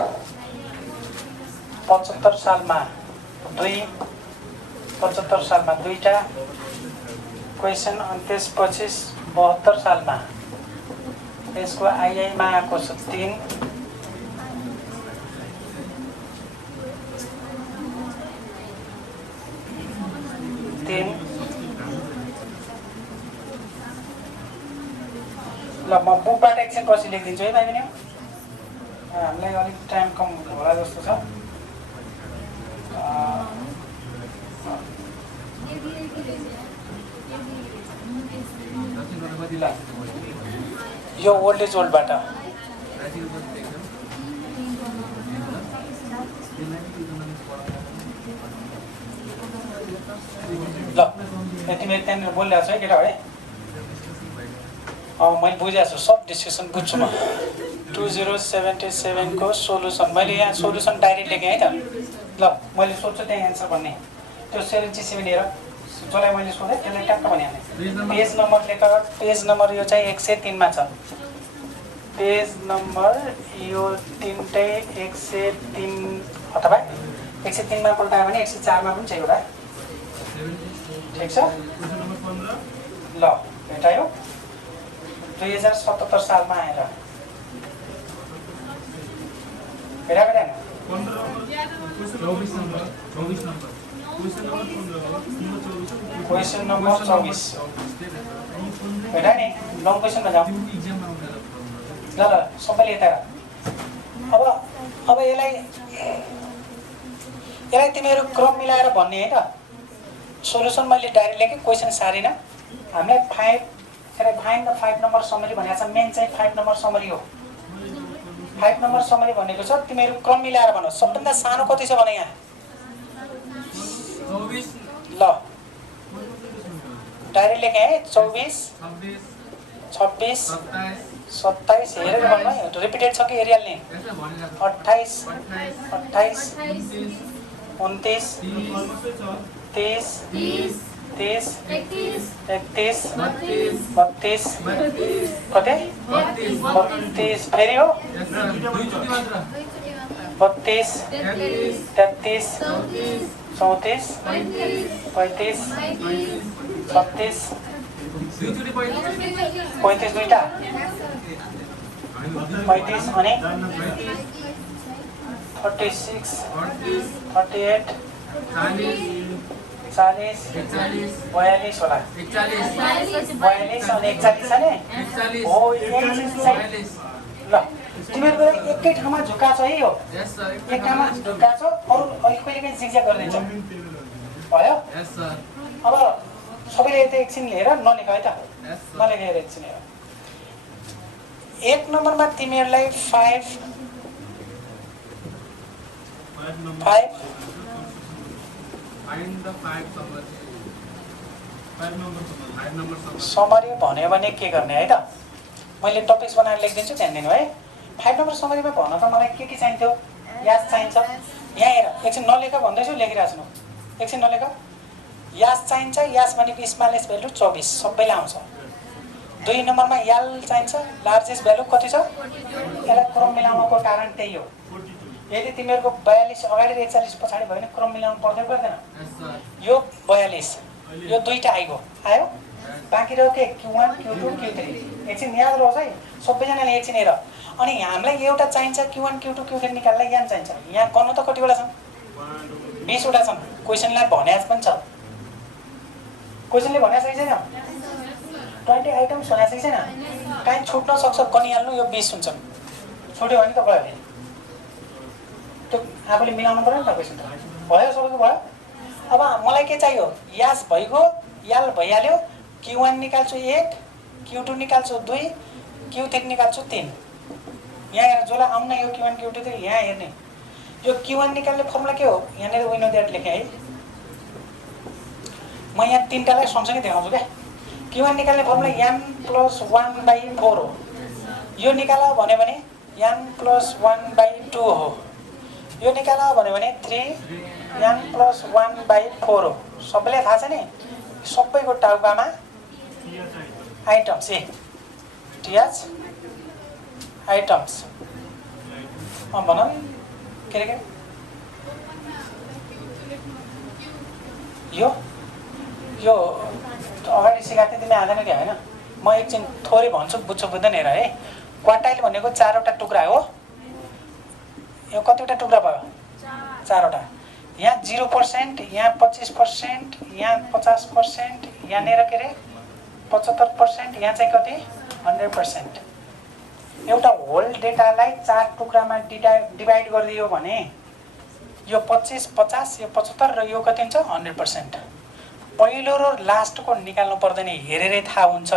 75 सालमा 2, 75 सालमा 2टा क्वेसन, अनि त्यसपछि 72 सालमा यसको आइआईमा आएको छ 3, ल म बुकबाट एकछिन पछि लेखिदिन्छु है भाइ बहिनी। हामीलाई अलिक टाइम कम होला जस्तो छ। यो ओल्ड इज ओल्डबाट ल तिमीले त्यहाँनिर बोलिरहेको छ है केटा है। मैले बुझेको छु, सब डिस्कसन बुझ्छु म। 2077 को सोलुसन मैले यहाँ सोलुसन डाइरेक्ट लेखेँ है त। ल मैले सोध्छु त्यहाँ एन्सर भन्ने, त्यो 77 हेर जसलाई मैले सोधेँ त्यसलाई ट्याक्क भनिहालेँ। पेज नम्बर लेखेर पेज नम्बर यो चाहिँ 103 मा छ। पेज नम्बर यो तिनटै 103 अथवा 103 मा पल्टायो भने 104 मा पनि छ एउटा। ठिक छ ल भेटायो 2077 सालमा आएर भेटाएन। क्वेसन नम्बर 24 भेटा नि। लङ क्वेसनमा जाउँ ल ल सबैले यता। अब यसलाई तिमीहरू क्रम मिलाएर भन्ने है त। सोलुसन मैले डाइरेक्ट लेखेँ, क्वेसन सारिनँ। हामीलाई 5 नम्बर समरी भनेको छ। मेन चाहिँ 5 नम्बर समरी हो। 5 नम्बर समरी भनेको छ तिमीहरू क्रम मिलाएर भन। सबभन्दा सानो कति छ भने यहाँ 24 ल डाइरेक्ट लेखेँ है। 24 26 27 हेरेर भन्नु है। रिपिटेड छ कि हेरिहाल्ने। 28 29 30 31 32 कति 32 फेरि हो 32 33 34 35 36 35 दुईटा 35 अनि 36 38 40 42 होला। 42 अनि 41 छ नि हो। ल तिमीहरूको एकै ठाउँमा झुक्का छ है। यो एक ठाउँमा झुक्का छ, अरू कहिले काहीँ जिगज्याग गरिदिन्छ भयो। अब सबैले यता एकछिन लिएर नलेख है त। नलेखेर एकछिन हेर। 1 नम्बरमा तिमीहरूलाई 5 समरी भन्यो भने के गर्ने है त। मैले टपिक्स बनाएर लेखिदिन्छु, ध्यान दिनु है। 5 नम्बर समरीमा भन्न त मलाई के चाहिन्थ्यो। यास चाहिन्छ। यहाँ हेर एकछिन नलेख भन्दैछु, लेखिरहेको छु। एकछिन नलेख। यास चाहिन्छ। यास भनेको स्मलेस्ट भ्यालु 24 सबैलाई आउँछ। 2 नम्बरमा याल चाहिन्छ। लार्जेस्ट भ्यालु कति छ। यसलाई क्रम मिलाउनुको कारण त्यही हो। यदि तिमीहरूको 42 अगाडि 41 पछाडि भयो भने क्रम मिलाउनु पर्दैन पर्दैन। यो 42 यो दुईटा आइगयो आयो। बाँकी रह्यो के Q1 Q2 Q3। एकछिन याद रहोस् है सबैजनाले। एकछिन हेर। अनि हामीलाई एउटा चाहिन्छ Q1 Q2 Q3 निकाल्नलाई यहाँ चाहिन्छ। यहाँ गर्नु त कतिवटा छन् 20 वटा छन्। क्वेसनलाई भने पनि छ। क्वेसनले भने सही छैन। 20 आइटम्स भने सही छैन। काहीँ छुट्न सक्छ गनिहाल्नु। यो 20 हुन्छन्। छुट्यो भने त भयो नि। त्यो आफूले मिलाउनु पर्यो नि त। क्वेसन भयो सबैको भयो। अब मलाई के चाहियो। यास भइगयो, याल भइहाल्यो। Q1 निकाल्छु 1, Q2 निकाल्छु 2, Q3 निकाल्छु 3। यहाँ हेर जसलाई आउन यो Q1 Q2 3 यहाँ हेर्ने। यो Q1 निकाल्ने फर्मुला के हो। यहाँनिर विनो द्याट लेखेँ है। म यहाँ तीनटालाई सँगसँगै देखाउँछु क्या। Q1 निकाल्ने फर्मुला n + 1/4 हो। यो निकाला भन्यो भने n + 1/2 हो। यो निकाला भन्यो भने 3n + 1/4 हो। सबैलाई थाहा छ नि। सबैको टाउकामा आइटम्स ए टिएच आइटम्स भन के अरे यो यो अगाडि सिकाएको थिएँ तिमीले आँदैन क्या होइन म एकछिन थोरै भन्छु बुझ्छु बुझ्दैन हेर है क्वार्टाइल भनेको 4वटा टुक्रा हो यो कतिवटा टुक्रा भयो 4वटा यहाँ 0% यहाँ 25% यहाँ 50% यहाँनिर के अरे 75% यहाँ चाहिँ कति 100% एउटा होल डेटालाई 4 टुक्रामा डिभाइड गरिदियो भने यो 25 50 यो 75 र यो कति हुन्छ 100%। पहिलो र लास्टको निकाल्नु पर्दैन हेरेरै थाहा हुन्छ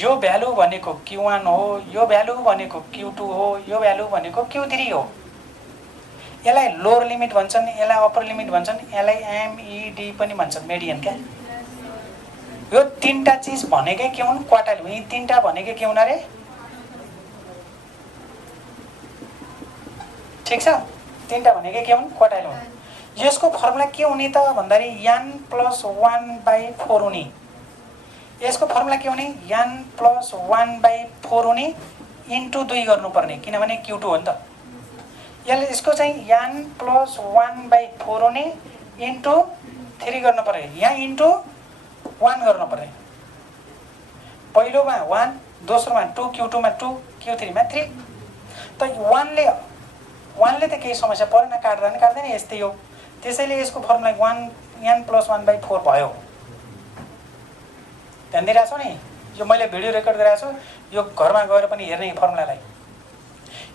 यो भ्यालु भनेको Q1 हो यो भ्यालु भनेको Q2 हो यो भ्यालु भनेको Q3 हो यसलाई लोअर लिमिट भन्छन् यसलाई अप्पर लिमिट भन्छन् यसलाई MED पनि भन्छन् मेडियन क्या यो तीनटा चीज भनेकै के हुन् क्वार्टाइल यी तीनटा भनेकै के हुन् अरे ठीक छ तीनटा भनेकै के हुन् क्वार्टाइल हुन् यसको फर्मुला के हुने त भन्दाखेरि n + 1/4 हुने यसको फर्मुला के हुने n + 1/4 हुने इन्टु 2 गर्नुपर्ने किनभने Q2 हो नि त यसको चाहिँ n + 1/4 हुने इन्टु 3 गर्नुपर्ने यहाँ इन्टु 1 गर्नुपर्ने पहिलोमा 1 दोस्रोमा 2 Q2 मा 2 Q3 मा 3 त 1 ले त केही समस्या परेन काट्दैन यस्तै हो त्यसैले यसको फर्मुला n + 1/4 भयो ध्यान दिइरहेछौ नि यो मैले भिडियो रेकर्ड गरिरहेको छु यो घरमा गएर पनि हेर्ने फर्मुलालाई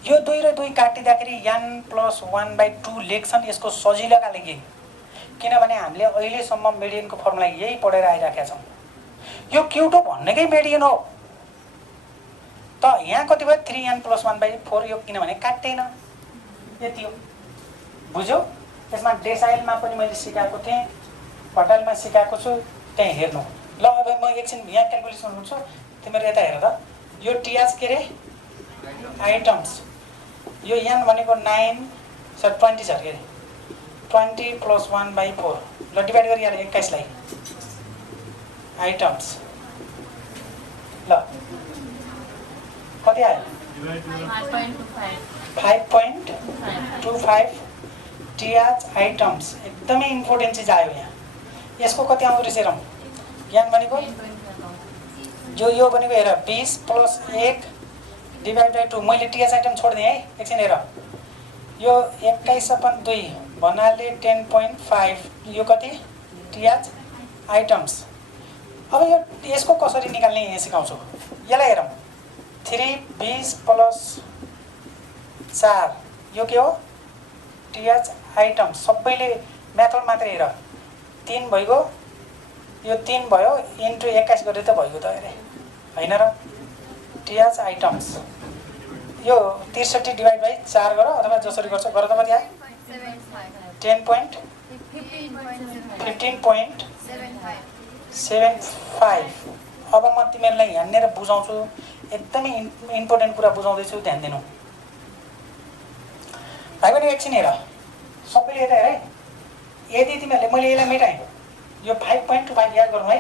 यो 2 र 2 काटिँदाखेरि n + 1/2 लेख्छन् यसको सजिलोका लागि किनभने हामीले अहिलेसम्म मेडियनको फर्मुला यही पढेर आइराखेका छौँ यो Q2 भन्नेकै मेडियन हो त यहाँ कति भयो 3n + 1/4 यो किनभने काट्दैन यति हो बुझ्यौ यसमा डेसाइलमा पनि मैले सिकाएको थिएँ क्वार्टाइलमा सिकाएको छु त्यही हेर्नु ल अब म एकछिन यहाँ क्याल्कुलेसन गर्छु तिमीहरू यता हेर त यो टिएच के रे आइटम्स यो n भनेको 20 छ के 20 + 1/4 ल डिभाइड गरी हाल 21 लाई आइटम्स ल कति आयो 5.25 टिएच आइटम्स एकदमै इम्पोर्टेन्ट चिज आयो यहाँ यसको कति आउँदो रहेछ हेरौँ ज्ञान भनेको यो भनेको हेर 20 + 1 / 2 मैले टिएच आइटम छोडिदिएँ है एकछिन हेर यो 21/2 भन्नाले 10.5 यो कति टिएच आइटम्स अब यसको कसरी निकाल्ने यहाँ सिकाउँछु यसलाई हेरौँ 3 20 + 4 यो के हो टिएच आइटम सबैले मेथड मात्रै हेर 3 भइगयो यो 3 भयो इन्टु 21 गरेर त भइगयो त अरे हैन र टिएच आइटम्स यो 63 / 4 गर अथवा जसरी गर्छ गर त कति आयो 15.75 अब म तिमीहरूलाई यहाँनिर बुझाउँछु एकदमै इम्पोर्टेन्ट कुरा बुझाउँदैछु ध्यान दिनु भाइ पनि एकछिन हेर सबैले हेर है यदि तिमीहरूले मैले यसलाई मेटाएँ यो 5.25 याद गर्नु है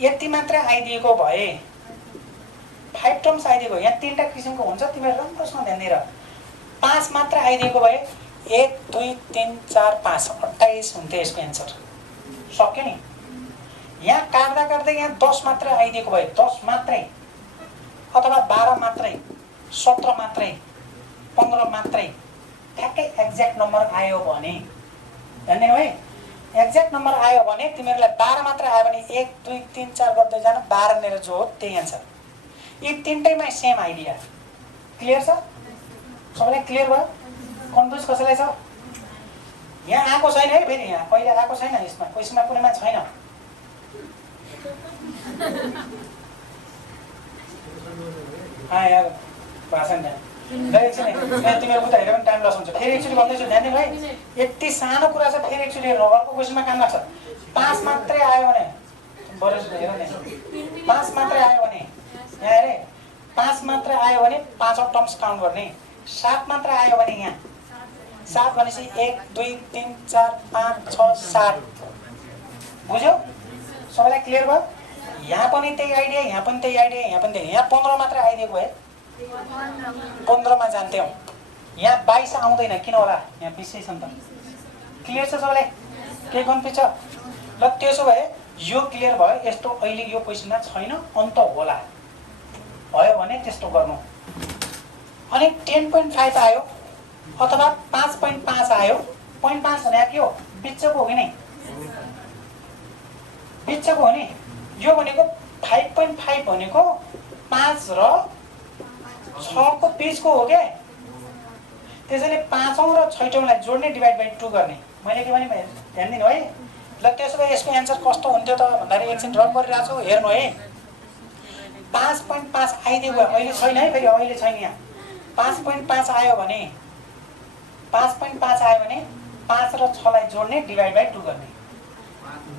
यति मात्र आइदिएको भए 5 टर्म्स आइदिएको यहाँ 3टा किसिमको हुन्छ तिमीहरू राम्रोसँग ध्यान दिएर 5 मात्र आइदिएको भए 1 2 3 4 5 28 हुन्थ्यो यसको एन्सर सक्यो नि यहाँ काट्दा यहाँ 10 मात्र आइदिएको भए 10 मात्रै अथवा 12 मात्रै 17 मात्रै 15 मात्रै ठ्याक्कै एक्ज्याक्ट नम्बर आयो भने ध्यान दिनु है एक्ज्याक्ट नम्बर आयो भने तिमीहरूलाई 12 मात्र आयो भने 1 2 3 4 गर्दै जान 12 नेर जो हो त्यही एन्सर यी तीनटैमा सेम आइडिया क्लियर छ सबैलाई क्लियर भयो कन्फ्युज कसैलाई छ यहाँ आएको छैन है फेरि यहाँ कहिले आएको छैन यसमा क्वेसनमा कुनैमा छैन यार भाषण तिमीहरू उता हेरेर पनि टाइम लस हुन्छ फेरि एकचोटि भन्दैछु ध्यान दिनु है यति सानो कुरा छ फेरि एकचोटि हेर्नु अर्को क्वेसनमा काम लाग्छ 5 मात्रै आयो भने बरु हेर नि 5 मात्रै आयो भने यहाँ हेरे 5 मात्र आयो भने 5 टर्म्स काउन्ट गर्ने 7 मात्र आयो भने यहाँ 7 भनेपछि 1 2 3 4 5 6 7 बुझ्यौ सबैलाई क्लियर भयो यहाँ पनि त्यही आइडिया यहाँ पनि त्यही आइडिया यहाँ पनि त्यही यहाँ 15 मात्रै आइदिएको भए 15 मा जान्थ्यौँ यहाँ 22 आउँदैन किन होला यहाँ 20 छ नि त क्लियर छ सबैलाई के कन्फ्युज छ ल त्यसो भए यो क्लियर भयो यस्तो अहिले यो क्वेसनमा छैन अन्त होला भयो भने त्यस्तो गर्नु अनि 10.5 आयो अथवा 5.5 आयो 0.5 भने के हो बिचको हो कि नै बिचको हो नि यो भनेको 5.5 भनेको 5 र 6 को बीचको हो के त्यसैले 5 औं र 6 औंलाई जोड्ने डिभाइड बाइ 2 गर्ने मैले के भने ध्यान दिनु है ल त्यसो भए यसको एन्सर कस्तो हुन्थ्यो त भन्दाखेरि एकछिन ड्रप गरिरहेको छु हेर्नु है 5.5 आइदियो अहिले छैन है फेरि अहिले छैन यहाँ 5.5 आयो भने 5.5 आयो भने 5 र 6 लाई जोड्ने डिभाइड बाइ 2 गर्ने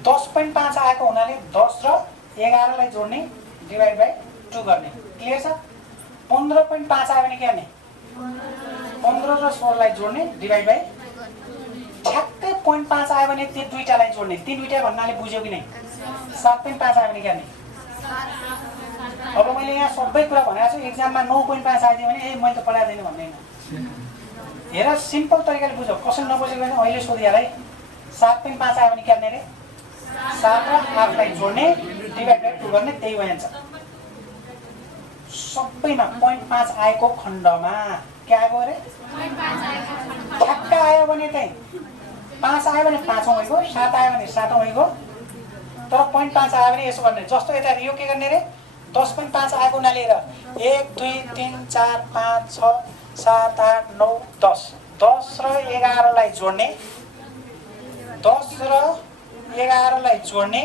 10.5 आएको हुनाले 10 र 11 लाई जोड्ने डिभाइड बाइ 2 गर्ने क्लियर छ 15.5 आयो भने के गर्ने 15 र 16 लाई जोड्ने डिभाइड बाइ ठ्याक्कै 0.5 आयो भने त्यो दुईटालाई जोड्ने ती दुईटा भन्नाले बुझ्यो कि नै 7.5 आयो भने के गर्ने अब मैले यहाँ सबै कुरा भनेको छु एक्जाममा 9.5 आइदियो भने ए मैले त पढाइदिनु भन्दैन हेर सिम्पल तरिकाले बुझ्यो कसैले नबुझेको भने अहिले सोधिहाल है 7.5 आयो भने के गर्ने रे 7 र 8 लाई जोड्ने डिभाइड बाइ 2 गर्ने त्यही भइन्छ सबैमा 0.5 आएको खण्डमा के आएको अरे 0.5 आयो भने चाहिँ 5 आयो भने 5 औं गयो 7 आयो भने 7 औं गयो तर 0.5 आयो भने यसो गर्ने जस्तो यता यो के गर्ने रे 10.5 आएको हुनाले हेर 1 2 3 4 5 6 7 8 9 10 10 र 11 लाई जोड्ने 10 र 11 लाई जोड्ने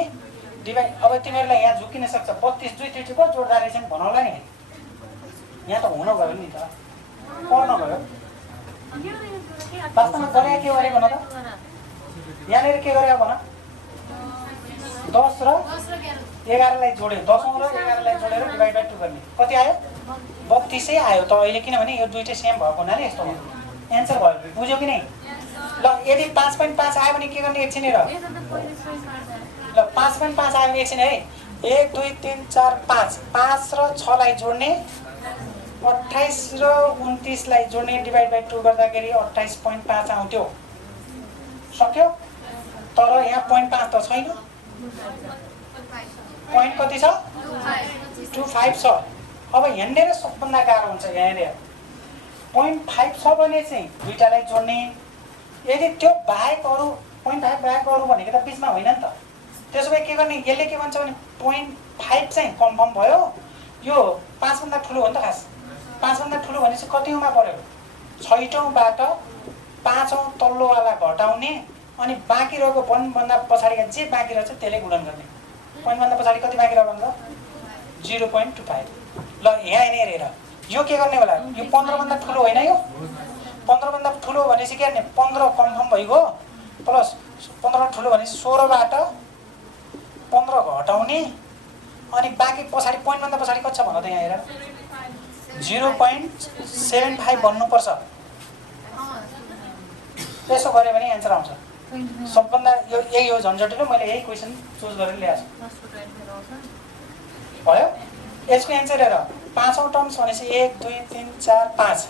डिभाइड अब तिमीहरूलाई यहाँ झुकिन सक्छ 32 2 3 को जोड्दा रहेछ नि भनौला नि यहाँ त हुन गयो नि त गर्न गयो वास्तवमा गरे के गरे भन त यहाँनिर के गरे भन 10 र 11 लाई जोड्यो 10 औं र 11 लाई जोडेर डिभाइड बाइ 2 गर्ने कति आयो 32 आयो त अहिले किनभने यो दुईटै सेम भएको हुनाले यस्तो हो एन्सर भयो बुझ्यो कि नै ल यदि 5.5 आयो भने के गर्ने एकछिन हेर ल 5.5 आयो भने एकछिन है 1 2 3 4 5 5 र 6 लाई जोड्ने 28 र 29 लाई जोड्ने डिभाइड बाइ 2 गर्दाखेरि 28.5 आउँथ्यो सक्यो तर यहाँ 0.5 त छैन पोइन्ट कति छ 25 छ अब यहाँनिर सबभन्दा गाह्रो हुन्छ यहाँनिर 0.5 छ भने चाहिँ दुईटालाई जोड्ने यदि त्यो बाहेक अरू 0.5 बाहेक अरू भनेको त बिचमा होइन नि त त्यसो भए के गर्ने यसले के भन्छ भने 0.5 चाहिँ कन्फर्म भयो यो 5 भन्दा ठुलो हो नि त खास 5 भन्दा ठुलो भनेपछि कति औंमा पर्यो 6 औंबाट 5 औं तल्लोवाला घटाउने अनि बाँकी रहेको 1 भन्दा पछाडिका जे बाँकी रहेछ त्यसले गुणन गर्ने 1 भन्दा पछाडि कति बाँकी रह्यो भन्दा 0.25 ल यहाँ हेर यो के गर्ने होला यो 15 भन्दा ठुलो होइन यो 15 भन्दा ठुलो भनेपछि के गर्ने 15 कन्फर्म भइगयो प्लस 15 ठुलो भनेपछि 16 बाट 15 घटाउने अनि बाँकी पछाडि पोइन्ट भन्दा पछाडि कति छ भन त यहाँ हेर 0.75 भन्नुपर्छ त्यसो गरे भने एन्सर आउँछ सबभन्दा यो यही हो झन्झटिलो मैले यही क्वेसन चुज गरेर ल्याएको छु भयो यसको एन्सर हेर 5 औं टर्म्स भनेपछि 1 2 3 4 5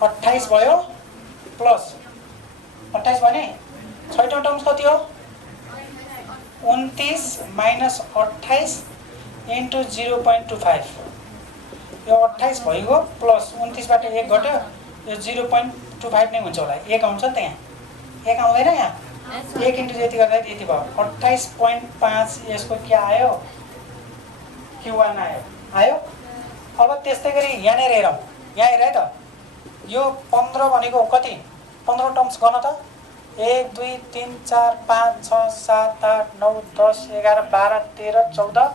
28 भयो प्लस 28 भने 6 औं टर्म्स कति हो 29 माइनस 28 इन्टु 0.25 यो 28 भइगयो प्लस 29 बाट 1 घट्यो यो 0.25 नै हुन्छ होला 1 आउँछ नि त यहाँ 1 आउँदैन यहाँ 1 इन्टु यति गर्दा यति भयो 28.5 यसको के आयो Q1 आयो अब त्यस्तै गरी यहाँनिर हेरौँ यहाँ हेर है त यो 15 भनेको कति 15 टर्म्स गर्न त 1 2 3 4 5 6 7 8 9 10 11 12 13 14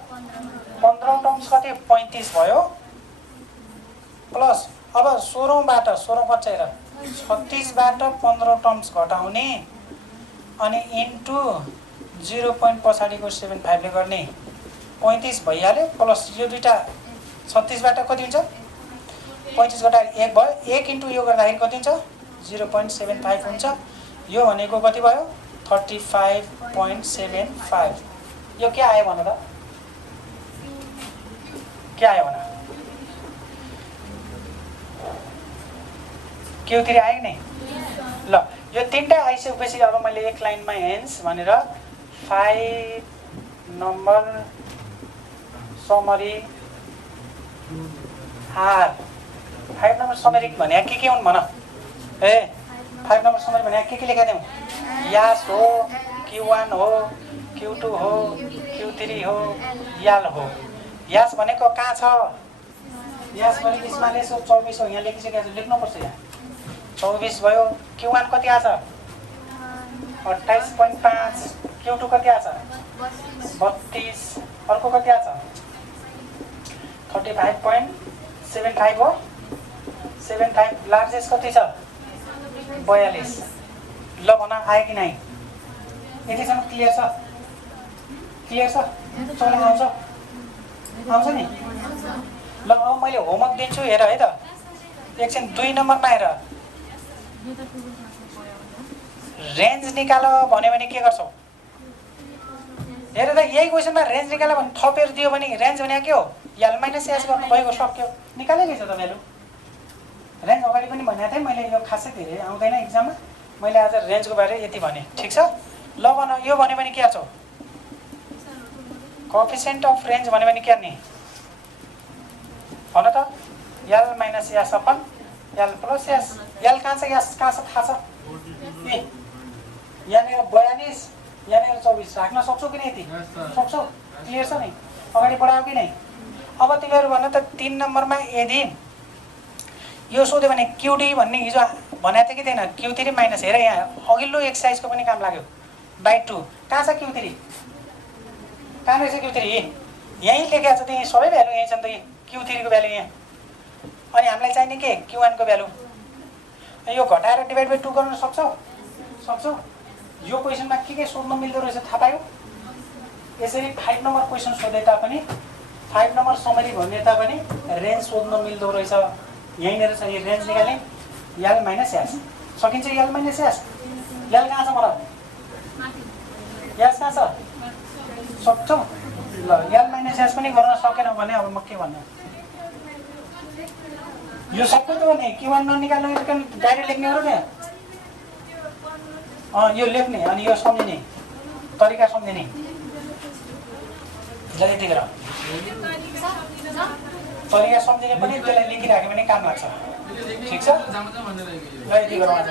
15 टर्म्स कति 35 भयो प्लस अब 16 बाट 16 कति हेर 36 बाट 15 टर्म्स घटाउने अनि इन्टु 0 पछाडिको 75 ले गर्ने 35 भइहाल्यो प्लस यो दुईटा 36 बाट कति हुन्छ 35 घटाएर 1 भयो 1 इन्टु यो गर्दाखेरि कति हुन्छ 0.75 हुन्छ यो भनेको कति भयो 35.75 यो के आयो भन त के आयो भन Q3 आयो नि ल यो तीनटा आइसकेपछि अब मैले एक लाइनमा हेन्स भनेर 5 number summary or 5 number summary भने के हुन् भन ए 5 नम्बर समरी भने के लेखा दिउँ यास हो Q1 हो Q2 हो Q3 हो याल हो यास भनेको कहाँ छ यास भनेको यसमा लेख्छु 24 हो यहाँ लेखिसकेको छु लेख्नुपर्छ यहाँ 24 भयो Q1 कति आछ 28.5 Q2 कति आछ 32 अर्को कति आछ 35.75 हो 75 लार्जेस्ट कति छ 42 ल भन आयो कि नै यतिसम्म क्लियर छ चल्न आउँछ नि ल अब मैले होमवर्क दिन्छु हेर है त एकछिन 2 नम्बरमा हेर रेन्ज निकाल भन्यो भने के गर्छौ हेर त यही क्वेसनमा रेन्ज निकाल भने थपेर दियो भने रेन्ज भने के हो एल माइनस एस गर्नु भएको सक्यो निकालेकै छ त भ्यालु रेन्ज अगाडि पनि भनेको थिएँ मैले यो खासै धेरै आउँदैन एक्जाममा मैले आज रेन्जको बारे यति भने ठिक छ ल भन यो भन्यो भने के छौ कोएफिसिएन्ट अफ रेन्ज भन्यो भने के नि भन त L minus S upon L plus S L कहाँ छ एस कहाँ छ थाहा छ यहाँनिर 42 यहाँनिर 24 राख्न सक्छौ कि नै यति सक्छौ क्लियर छ नि अगाडि बढाऊ कि नै अब तिमीहरू भन त 3 नम्बरमा यदि यो सोध्यो भने क्युडी भन्ने हिजो भनेको थियो कि थिएन Q3 माइनस हेर यहाँ अघिल्लो एक्सर्साइजको पनि काम लाग्यो बाई 2 कहाँ छ Q3 कहाँ रहेछ Q3 यहीँ लेखेको छ त्यही सबै भ्यालु यहीँ छ नि त Q3 को भ्यालु यहाँ अनि हामीलाई चाहिने के Q1 को भ्यालु यो घटाएर डिभाइड बाई 2 गर्न सक्छौ यो क्वेसनमा के सोध्न मिल्दो रहेछ थाहा पायौ यसरी 5 नम्बर क्वेसन सोधे तापनि 5 नम्बर समरी भन्ने तापनि रेन्ज सोध्न मिल्दो रहेछ यहीँनिर छ यो रेन्ज निकाल्ने एल माइनस एस सकिन्छ एल माइनस एस एल कहाँ छ मलाई एस कहाँ छ सक्छौ ल एल माइनस एस पनि गर्न सकेन भने अब म के भन्नु यो सबै त भने Q1 ननिकाल्नु डाइरेक्ट लेख्ने हो र त्यहाँ यो लेख्ने अनि यो सम्झिने तरिका सम्झिने ल यति गर तरिका सम्झिने पनि त्यसलाई लेखिराख्यो भने काम लाग्छ ठिक छ ल यति गरौँ आज